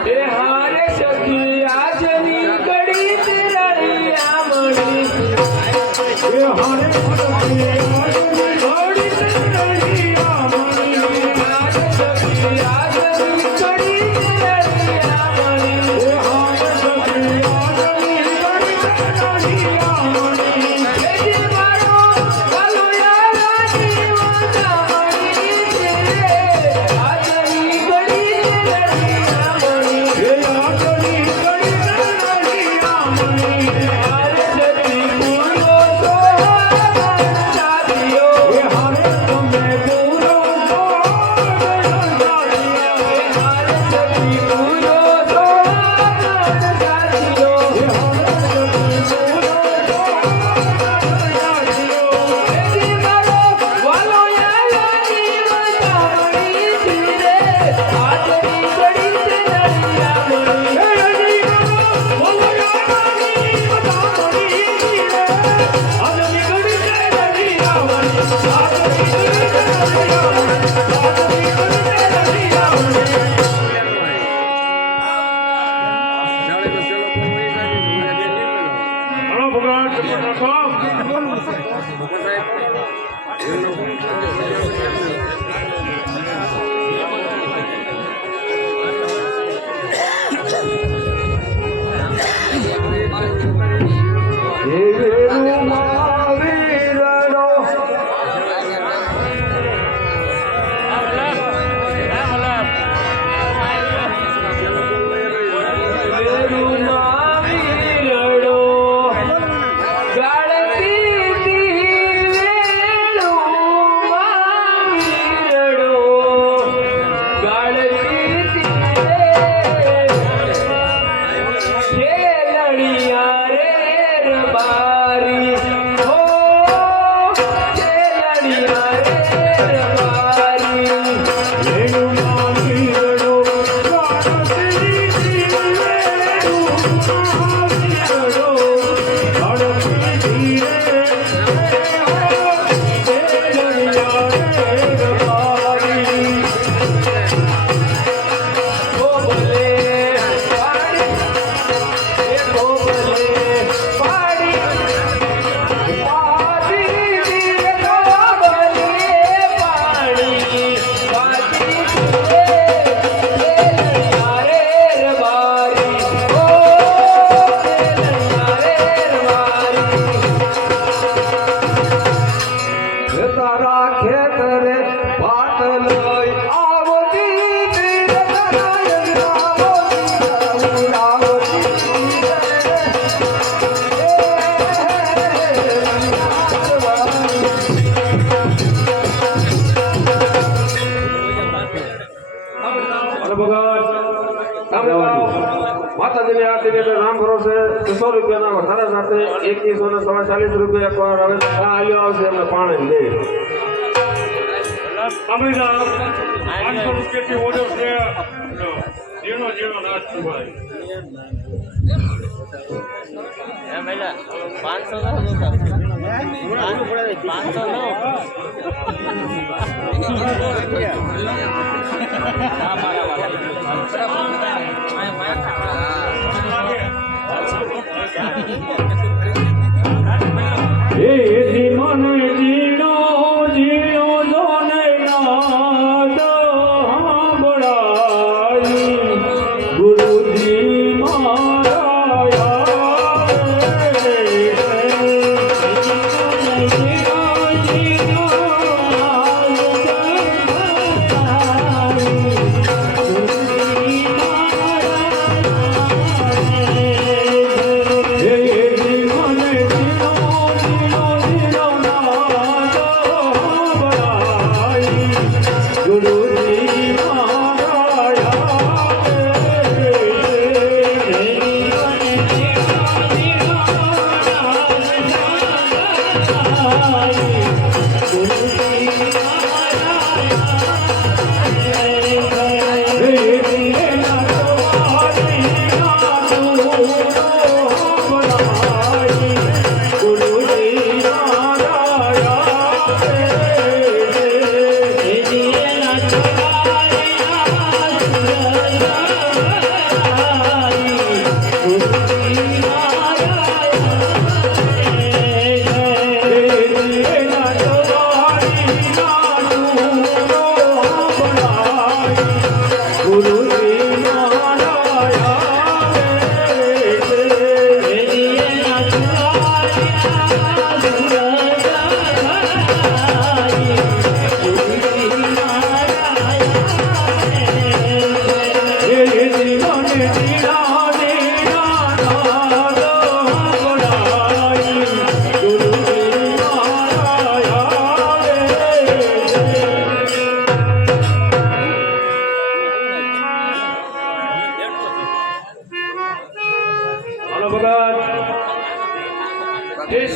એ હારે સખી આજની કડી તેરાની આમણી એ હારે સખી આજની ઘડી તેરાની આમણી હારે સખી આજની કડી તેરાની આમણી એ હારે સખી આજની ઘડી તેરાની આમણી એજી મારો વાલો યારાની વાંધામણી રે આજની કડી તેરાની આમણી એ આજની ઘડી તેરાની આમણી હારે સખી પૂરો સાથીઓ એ હારે તમે પૂરો હારે સખી પૂરો સાથીઓ એજી મારો વાલો યારાની વાંધામણી રે આજની કડી તેરાની આમણી હલો ભગવાન સપોર્ટ રાખો તારા ખેતરે ભાત લઈ આવતી અને ભગત માતાજીની આરતી એટલે નામ ભરોસે 200 રૂપિયાના વધારા સાથે 2140 રૂપિયા એકવાર હવે આલ્યો આવશે એમને પાણી દે અમે 500 રૂપિયાથી ઓર્ડર છે ઝીણો ઝીણો નાચ ભાઈ એ મને જીણો જીણો જોને નાદ સાંભળાઈ ગુરુજી મારા Yeah.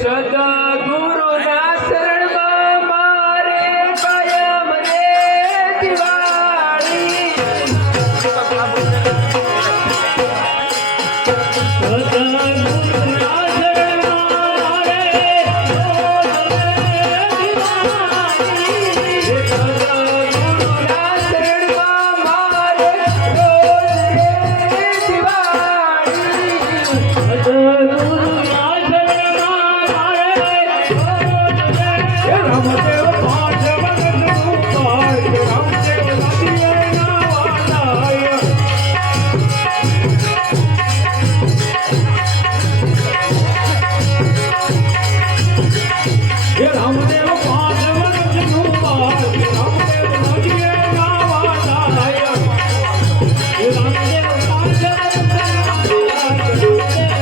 સદગુરુના શરણમાં મારે કાયમ રે દિવાળી સદગુરુના શરણમાં મારે રોજ રે દિવાળી રામદેવ પાંચ વગતનું પાય, રામદેવ નદીએ નાવા જાય. હે રામદેવ પાંચ વગતનું પાય, રામદેવ નદીએ નાવા જાય. હે રામદેવ પાંચ વગતનું પાય, એને કોણ મનાવા જાય? રામદેવ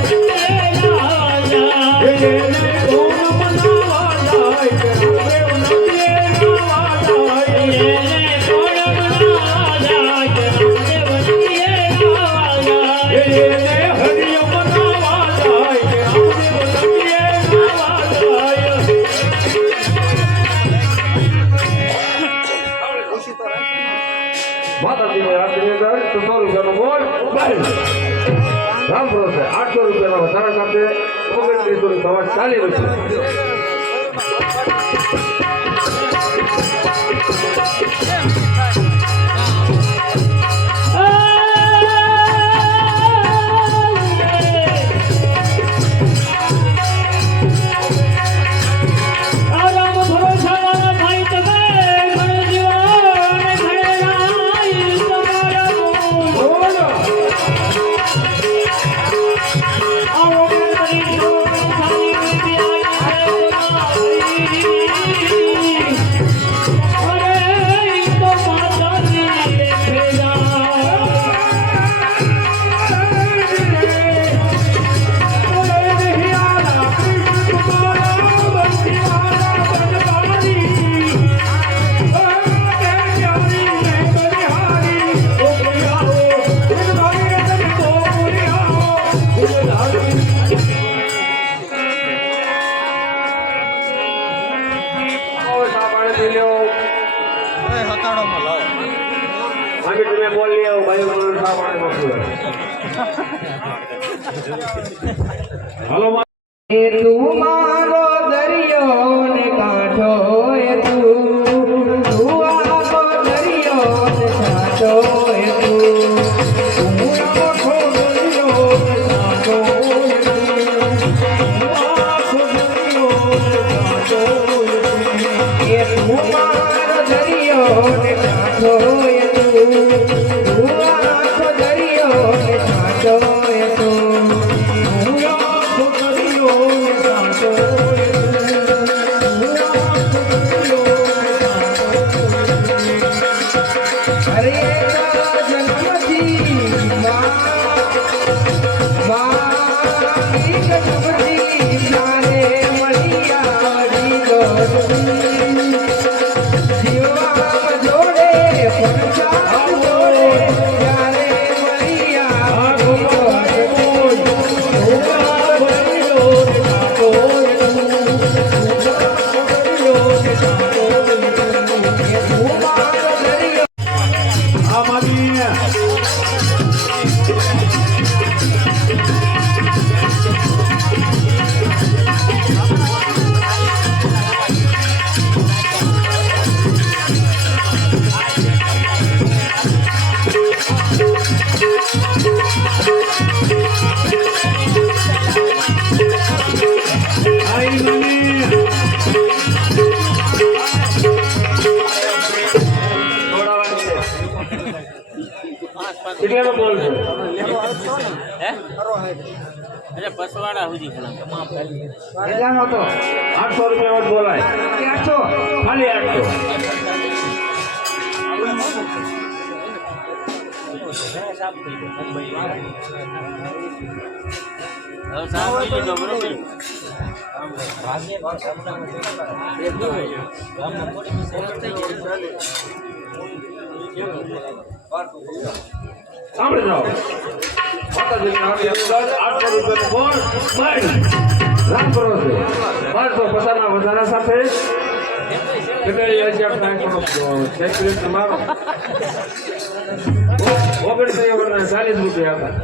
નદીએ નાવા જાય. એને કોણ મનાવા જાય? રામદેવ નદીએ નાવા જાય. એને હરિય મનાવા જાય. રામદેવ નદીએ નાવા જાય. માતાજીની આરતીની અંદર 600 રૂપિયાનો બોલ બાય. રામપુરો છે 800 રૂપિયાના વધારા સાથે 29 સવા 40 રૂપિયા. રામ ભરોસા વાળા ભાઈ તમે ઘણ જીવન ઘણેરાય તમારું બોલ. આવો ગણપતિ જો ખાલી રૂપિયા અરે તો માતાજી દેખેલા. આવો ચા પાણી પી લ્યો. આગે તમે બોલ લઈ આવો ભાઈ, મને ચા પાણી મોકલો. હાલો એ તું મારો દરિયો ને કાંઠો એ તું આખો દરિયો ને કાંઠો એ તું આખો દરિયો કાંઠો એ તું મારો દરિયો ને કાંઠો એ તું આખો દરિયો ને કાંઠો એ તું અરે જન્મથી જન્મથી તારે મળી આવી જીવવા જોડે પણ જોડે ત્યારે મળી કેટલાનો બોલ છે? અરે બસવાડા સુધી કેટલાનો હતો 800 રૂપિયા બોલાય. 800 ખાલી 800. સાંભળી જાઓ. માતાજીની આરતી અંદર 800 રૂપિયાનો બોલ બાય. રામપુરો છે 1250 ના વધારા સાથે કેટલી અજ્ઞાત થાય કરો કેલ્ક્યુલેટર મારો 39 રૂપિયા હતા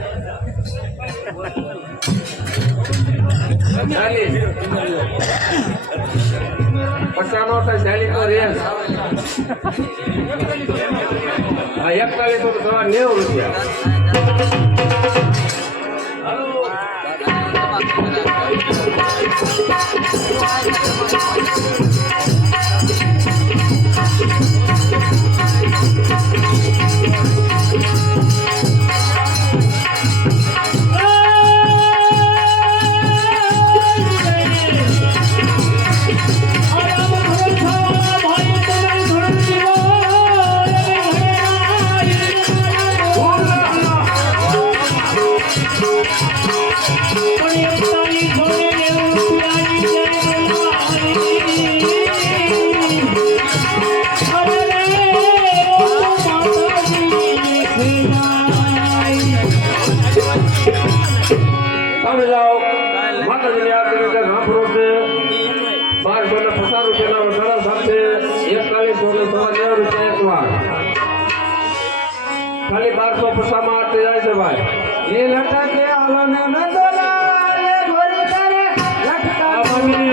50 નો થાય 40 નો રેન્જ હા 41 તો 90 રૂપિયા તમે જાઓ માતાજીની આરતી અંદર સાંભળો છે 1250 રૂપિયાના વધારા સાથે 4190 રૂપિયા એકવાર ખાલી 1250 માં આરતી જાય છે ભાઈ એ લટકે આવને નંદલા લે ગોરી કરે લટકા મને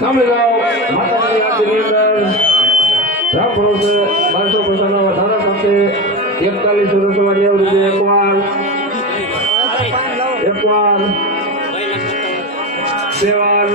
સામે જાઓ માતાજીની આરતીની અંદર સાંભળો છે 1250 ના વધારા સાથે 4190 રૂપિયા એકવાર સેવાર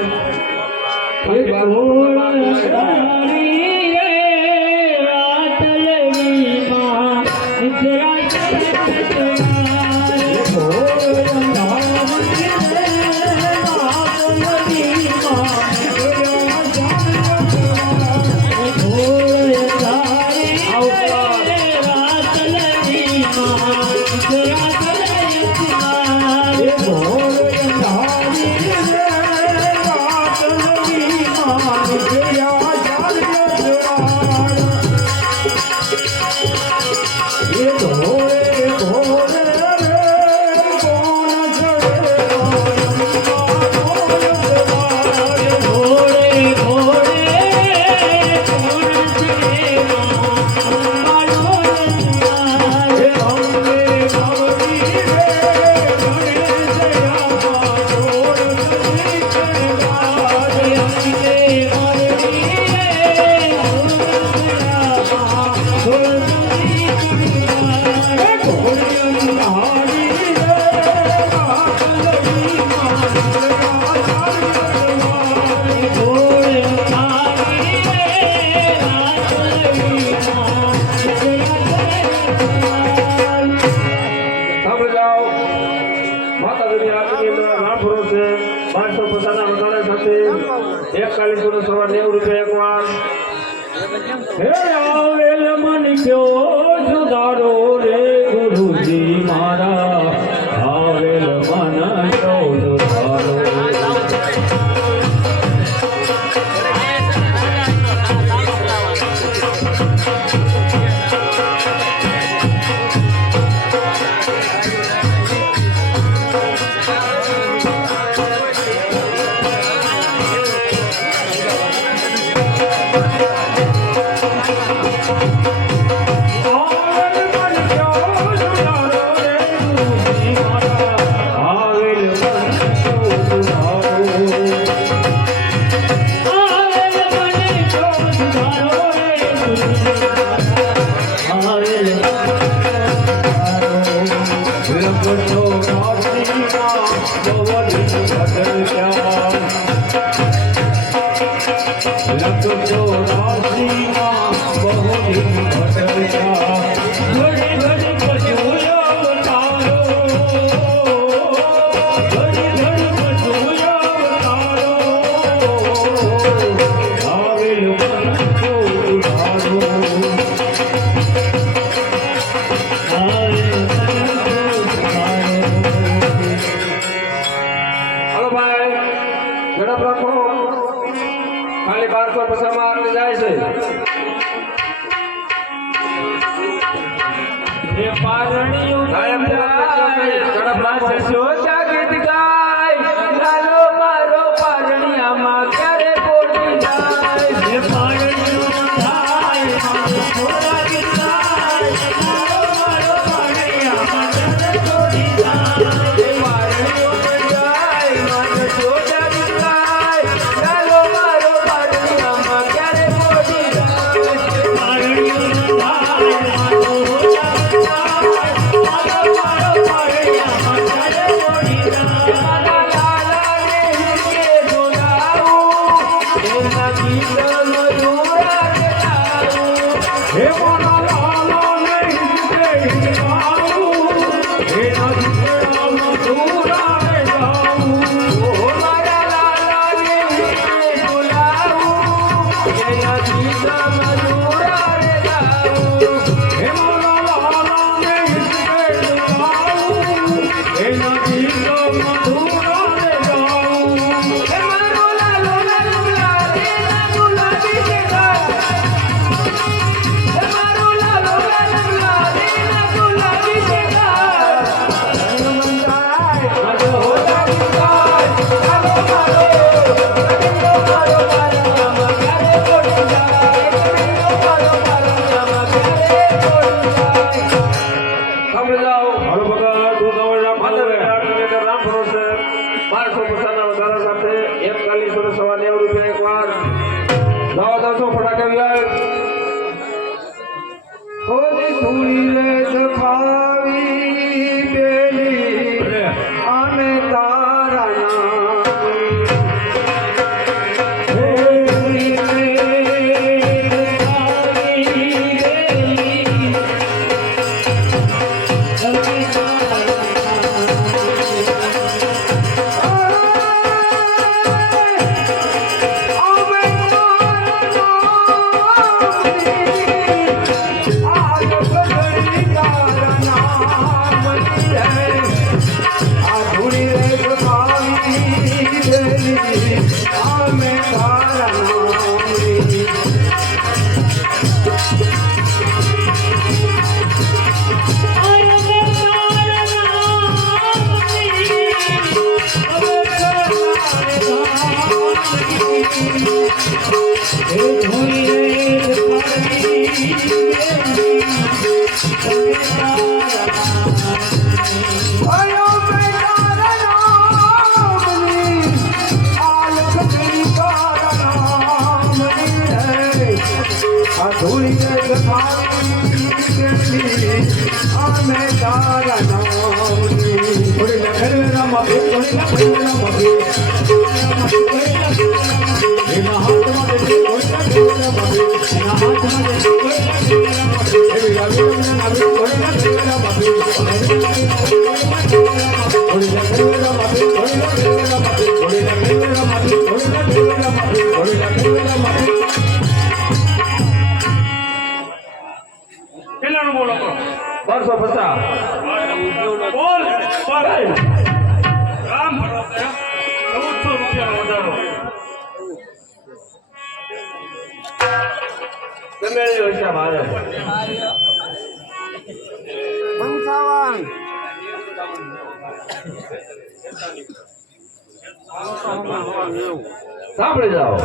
માતાજીની આરતીની અંદર સાંભળો છે 1250 ના વધારા સાથે 4190 રૂપિયા એકવાર હે આવેલ મન કયો સુધારો રે ગુરુજી મારા આવેલ મન કયો સુધારો ખાલી 1250 માં આટલી જાય છે એ પારણિયું સોચા ગીત ગાય લાલો મારો પારણિયામાં ક્યારે પોટી જાય એ પારણિયું થાય મારો છોરા ગીતાય મારો મારો પારણિયામાં જરે છોડી જાય એ પારણિયું જાય મારો સોચા ગીત ગાય લાલો મારો પારણિયામાં ક્યારે પોટી જાય પારણિયું થાય મારો છોરા ગીતાય મારો મારો પારણિયામાં જરે છોડી જાય મારા લાલાને હિરકે જોડાવું એના ગીત મધુરા ગાવું હે મારા લાલાને હિંદે હિંદવાવું હે નદીના મધુરાને ગાવું ઓ મારા લાલાને હિરકે જોડાવું એના ગીત મધુરા ગાવું હે મારા લાલાને હિંદે હિંદવાવું હે નદીના મધુરાને ગાવું એ મારો લાલો લાલો લાલે ના ગુલાબી કે ગાય એ મારો લાલો લાલો લાલે ના ગુલાબી કે ગાય મંગાય મારો હોલાવી ગાય લાલો મારો મારો પારણિયામાં ક્યારે પોટી જાય મારો પારણિયામાં ક્યારે પોટી જાય સાંભળી જાઓ હલો ભગત તું તમે રામ ભરોસે 1250 ના વધારા સાથે 4190 રૂપિયા એક વાર નવા 10 ફટાકા વ્યાજ હોલી ધૂળી રે સખાવી બેલી અમે તારા નામ હે કેટલાનું બોલો તો 1250 બોલ રામ ભરોસે 1400 રૂપિયાનો વધારો તમે હિસાબ આવે સાંભળી જાઓ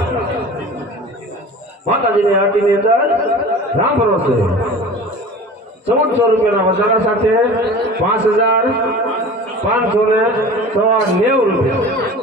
માતાજીની આરતીની અંદર રામ ભરોસે 1400 રૂપિયાના વધારા સાથે 5590 રૂપિયા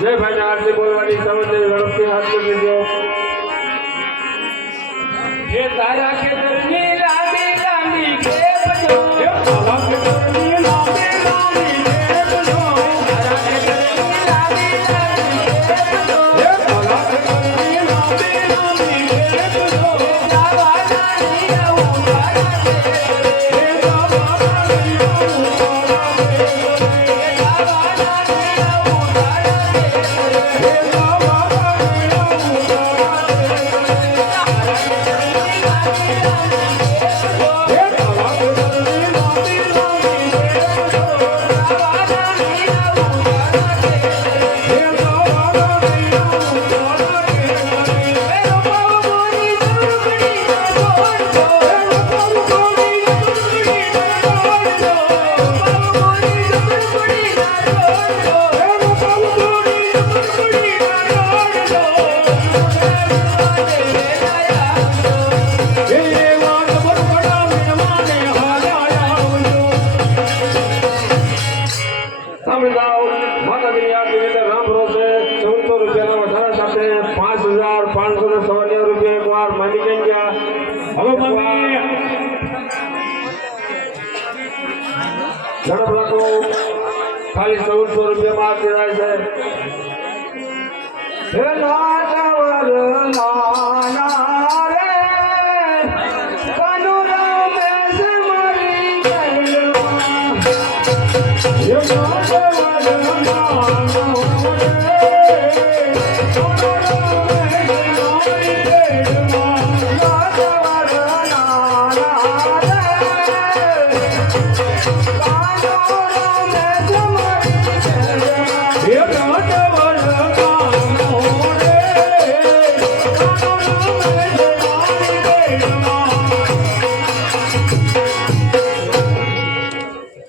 જય ભાઈને આરતી બોલવાની સમજ ઝડપથી હાથ કરી દેજો. એ તારા ખેતરની લાંબી લાંબી ખેપ જો તારા ખેતરની લાંબી લાંબી ખેપ જો તારા ખેતરની લાંબી લાંબી ખેપ જો તારા ખેતરની લાંબી લાંબી ખેપ જો લાવાના નીરવું તારા ખેતરે લાવાના નીરવું તારા ખેતરે લાવાના નીરવું તારા ખેતરે લાવાના નીરવું તારા માતાજીની આરતી રીતે રામ ભરોસે 1400 રૂપિયાના વધારા સાથે 5596 રૂપિયા એકવાર માની જઈ ગયા. હવે મમ્મી ઝડપ રાખો. ખાલી 1400 રૂપિયામાં આરતી થાય છે. હે નાટવર નાના રે કનુરામ બેસ મારી ગળમાં એ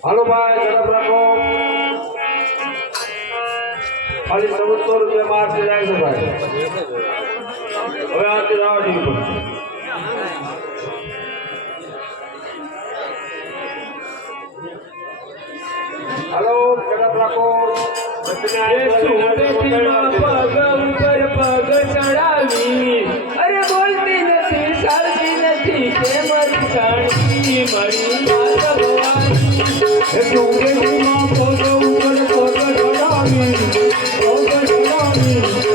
હાલો ભાઈ ઝડપ રાખો. ખાલી 1400 રૂપિયામાં આરતી જાય છે ભાઈ. હવે આરતી જવા જેવી પડશે. હાલો ઝડપ રાખો. સુરતીમાં પગ ઉપર પગ ચડાવી અરે બોલતી નથી ચાલતી નથી કેમ જાણતી મળી માતા ભવાની એ ડુંગળીમાં પગ ઉપર પગ ચડાવી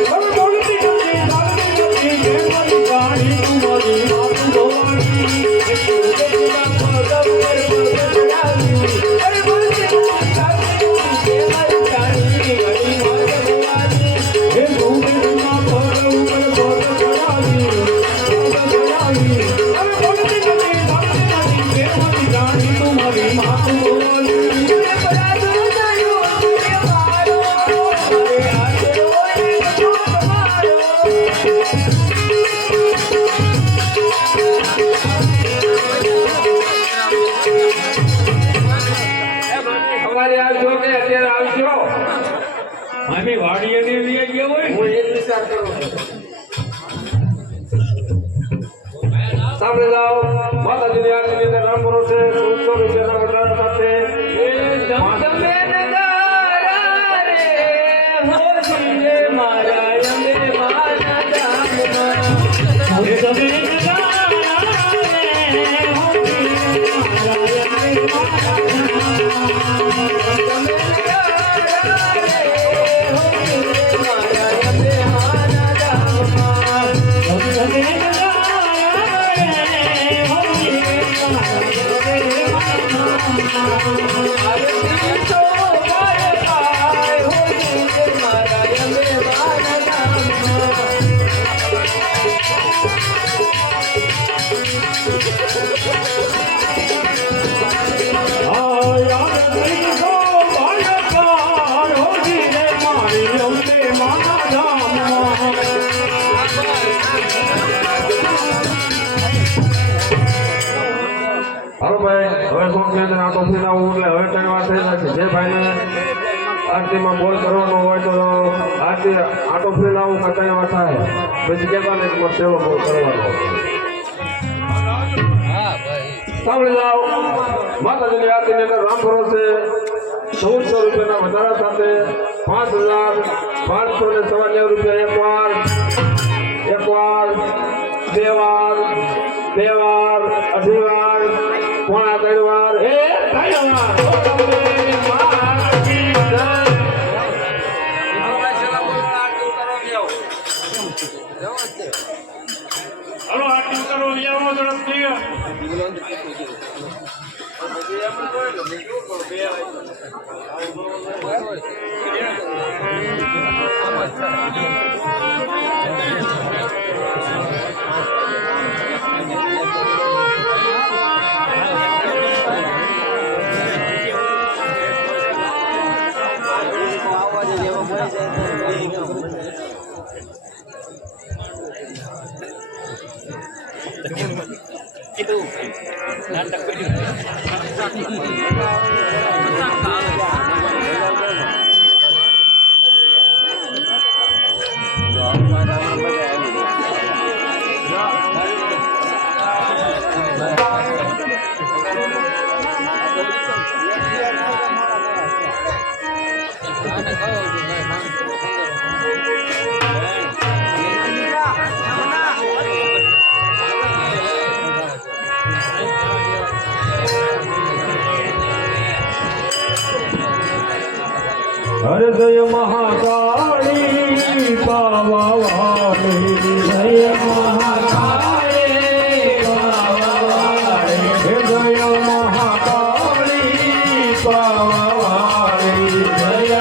હવે બોલતી નથી ચાલતી નથી કેમ જાણી તું મારી માત ભવાની સુરતીમાં પગ ઉપર પગ ચડાવી અરે બોલતી નથી ચાલતી નથી કેમ જાણતી મળી માતા ભવાની એ ડુંગળીમાં પગ ઉપર પગ ચડાવી હવે બોલતી નથી ચાલતી નથી કેમ જાણી તું મારી માત ભવાની સવારે આવજો કે અત્યારે આવજો. અમે વાડીએ ને લઈ ગયા હોય હું એ જ વિચાર કરું છું. સાંભળી જાઓ. માતાજીની આરતી રીતે રામ ભરોસે 1400 રૂપિયાના વધારા સાથે હાલો ભાઈ હવે કોકની અંદર આટો ફીને આવું એટલે હવે કઈ વાત થઈ જાય છે. જે ભાઈને આરતીમાં બોલ કરવાનો હોય તો આરતી આટો ફીને આવું કઈ વાત થાય પછી કહેતા ને કે સેવો બોલ કરવાનો. સાંભળી જાઓ. માતાજીની આરતીની અંદર રામ ભરોસે 1400 રૂપિયાના વધારા સાથે 5,594 રૂપિયા એક વાર, બે વાર, અઢી વાર, પોણા 3 વાર, હલો આરતી ઉતારો લઈ આવો ઝડપથી. હર જય મહાકાળી પાવાવાળી જય મહાકાળી પાવાવાળી જય મહાકાળી પાવાવાળી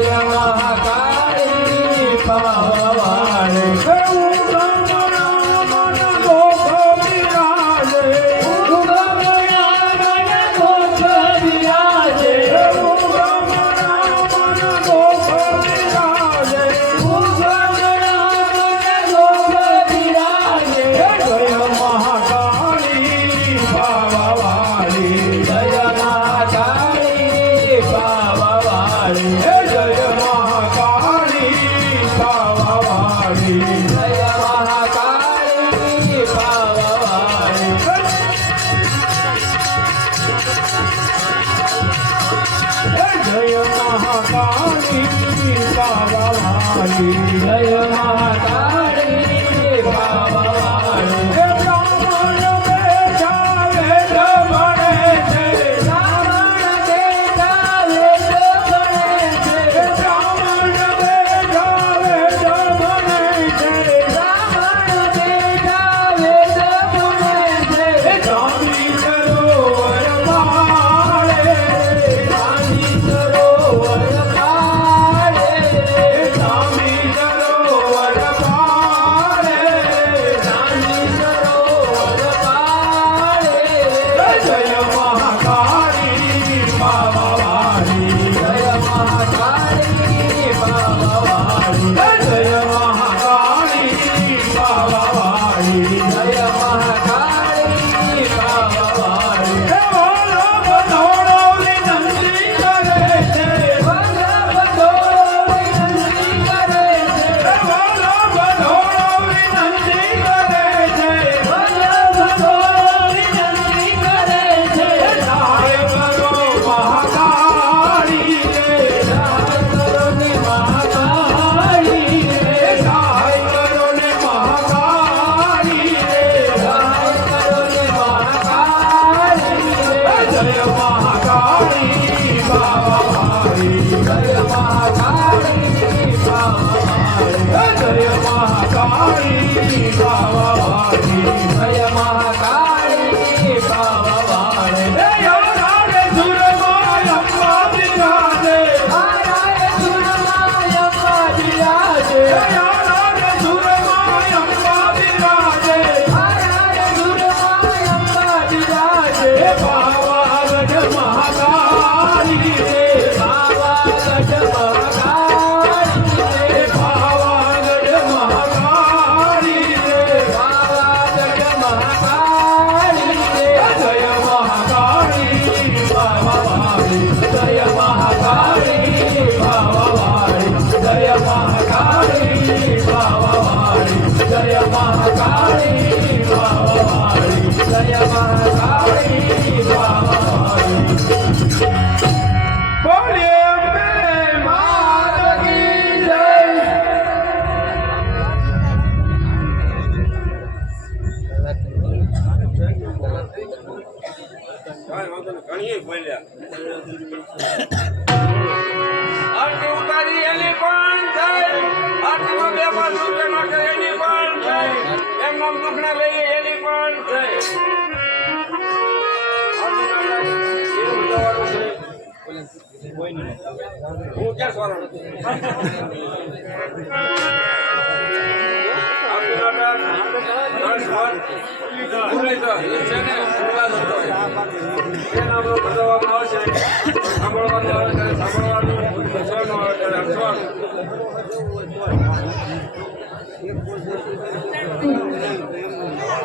જય મહાકાળી પાવાવાળી સરોવર આરતી ઉતારી એની પણ થાય, આરતીમાં 2-5 રૂપિયા નાખે એની પણ થાય, એમ નામ દુખણા લઈએ એની પણ થાય. એવું જવાનું છે. હું ક્યાં સ્વરણ સાંભળવાનું આવે ત્યારે સાંભળવાનું, હસવાનું આવે ત્યારે હસવાનું.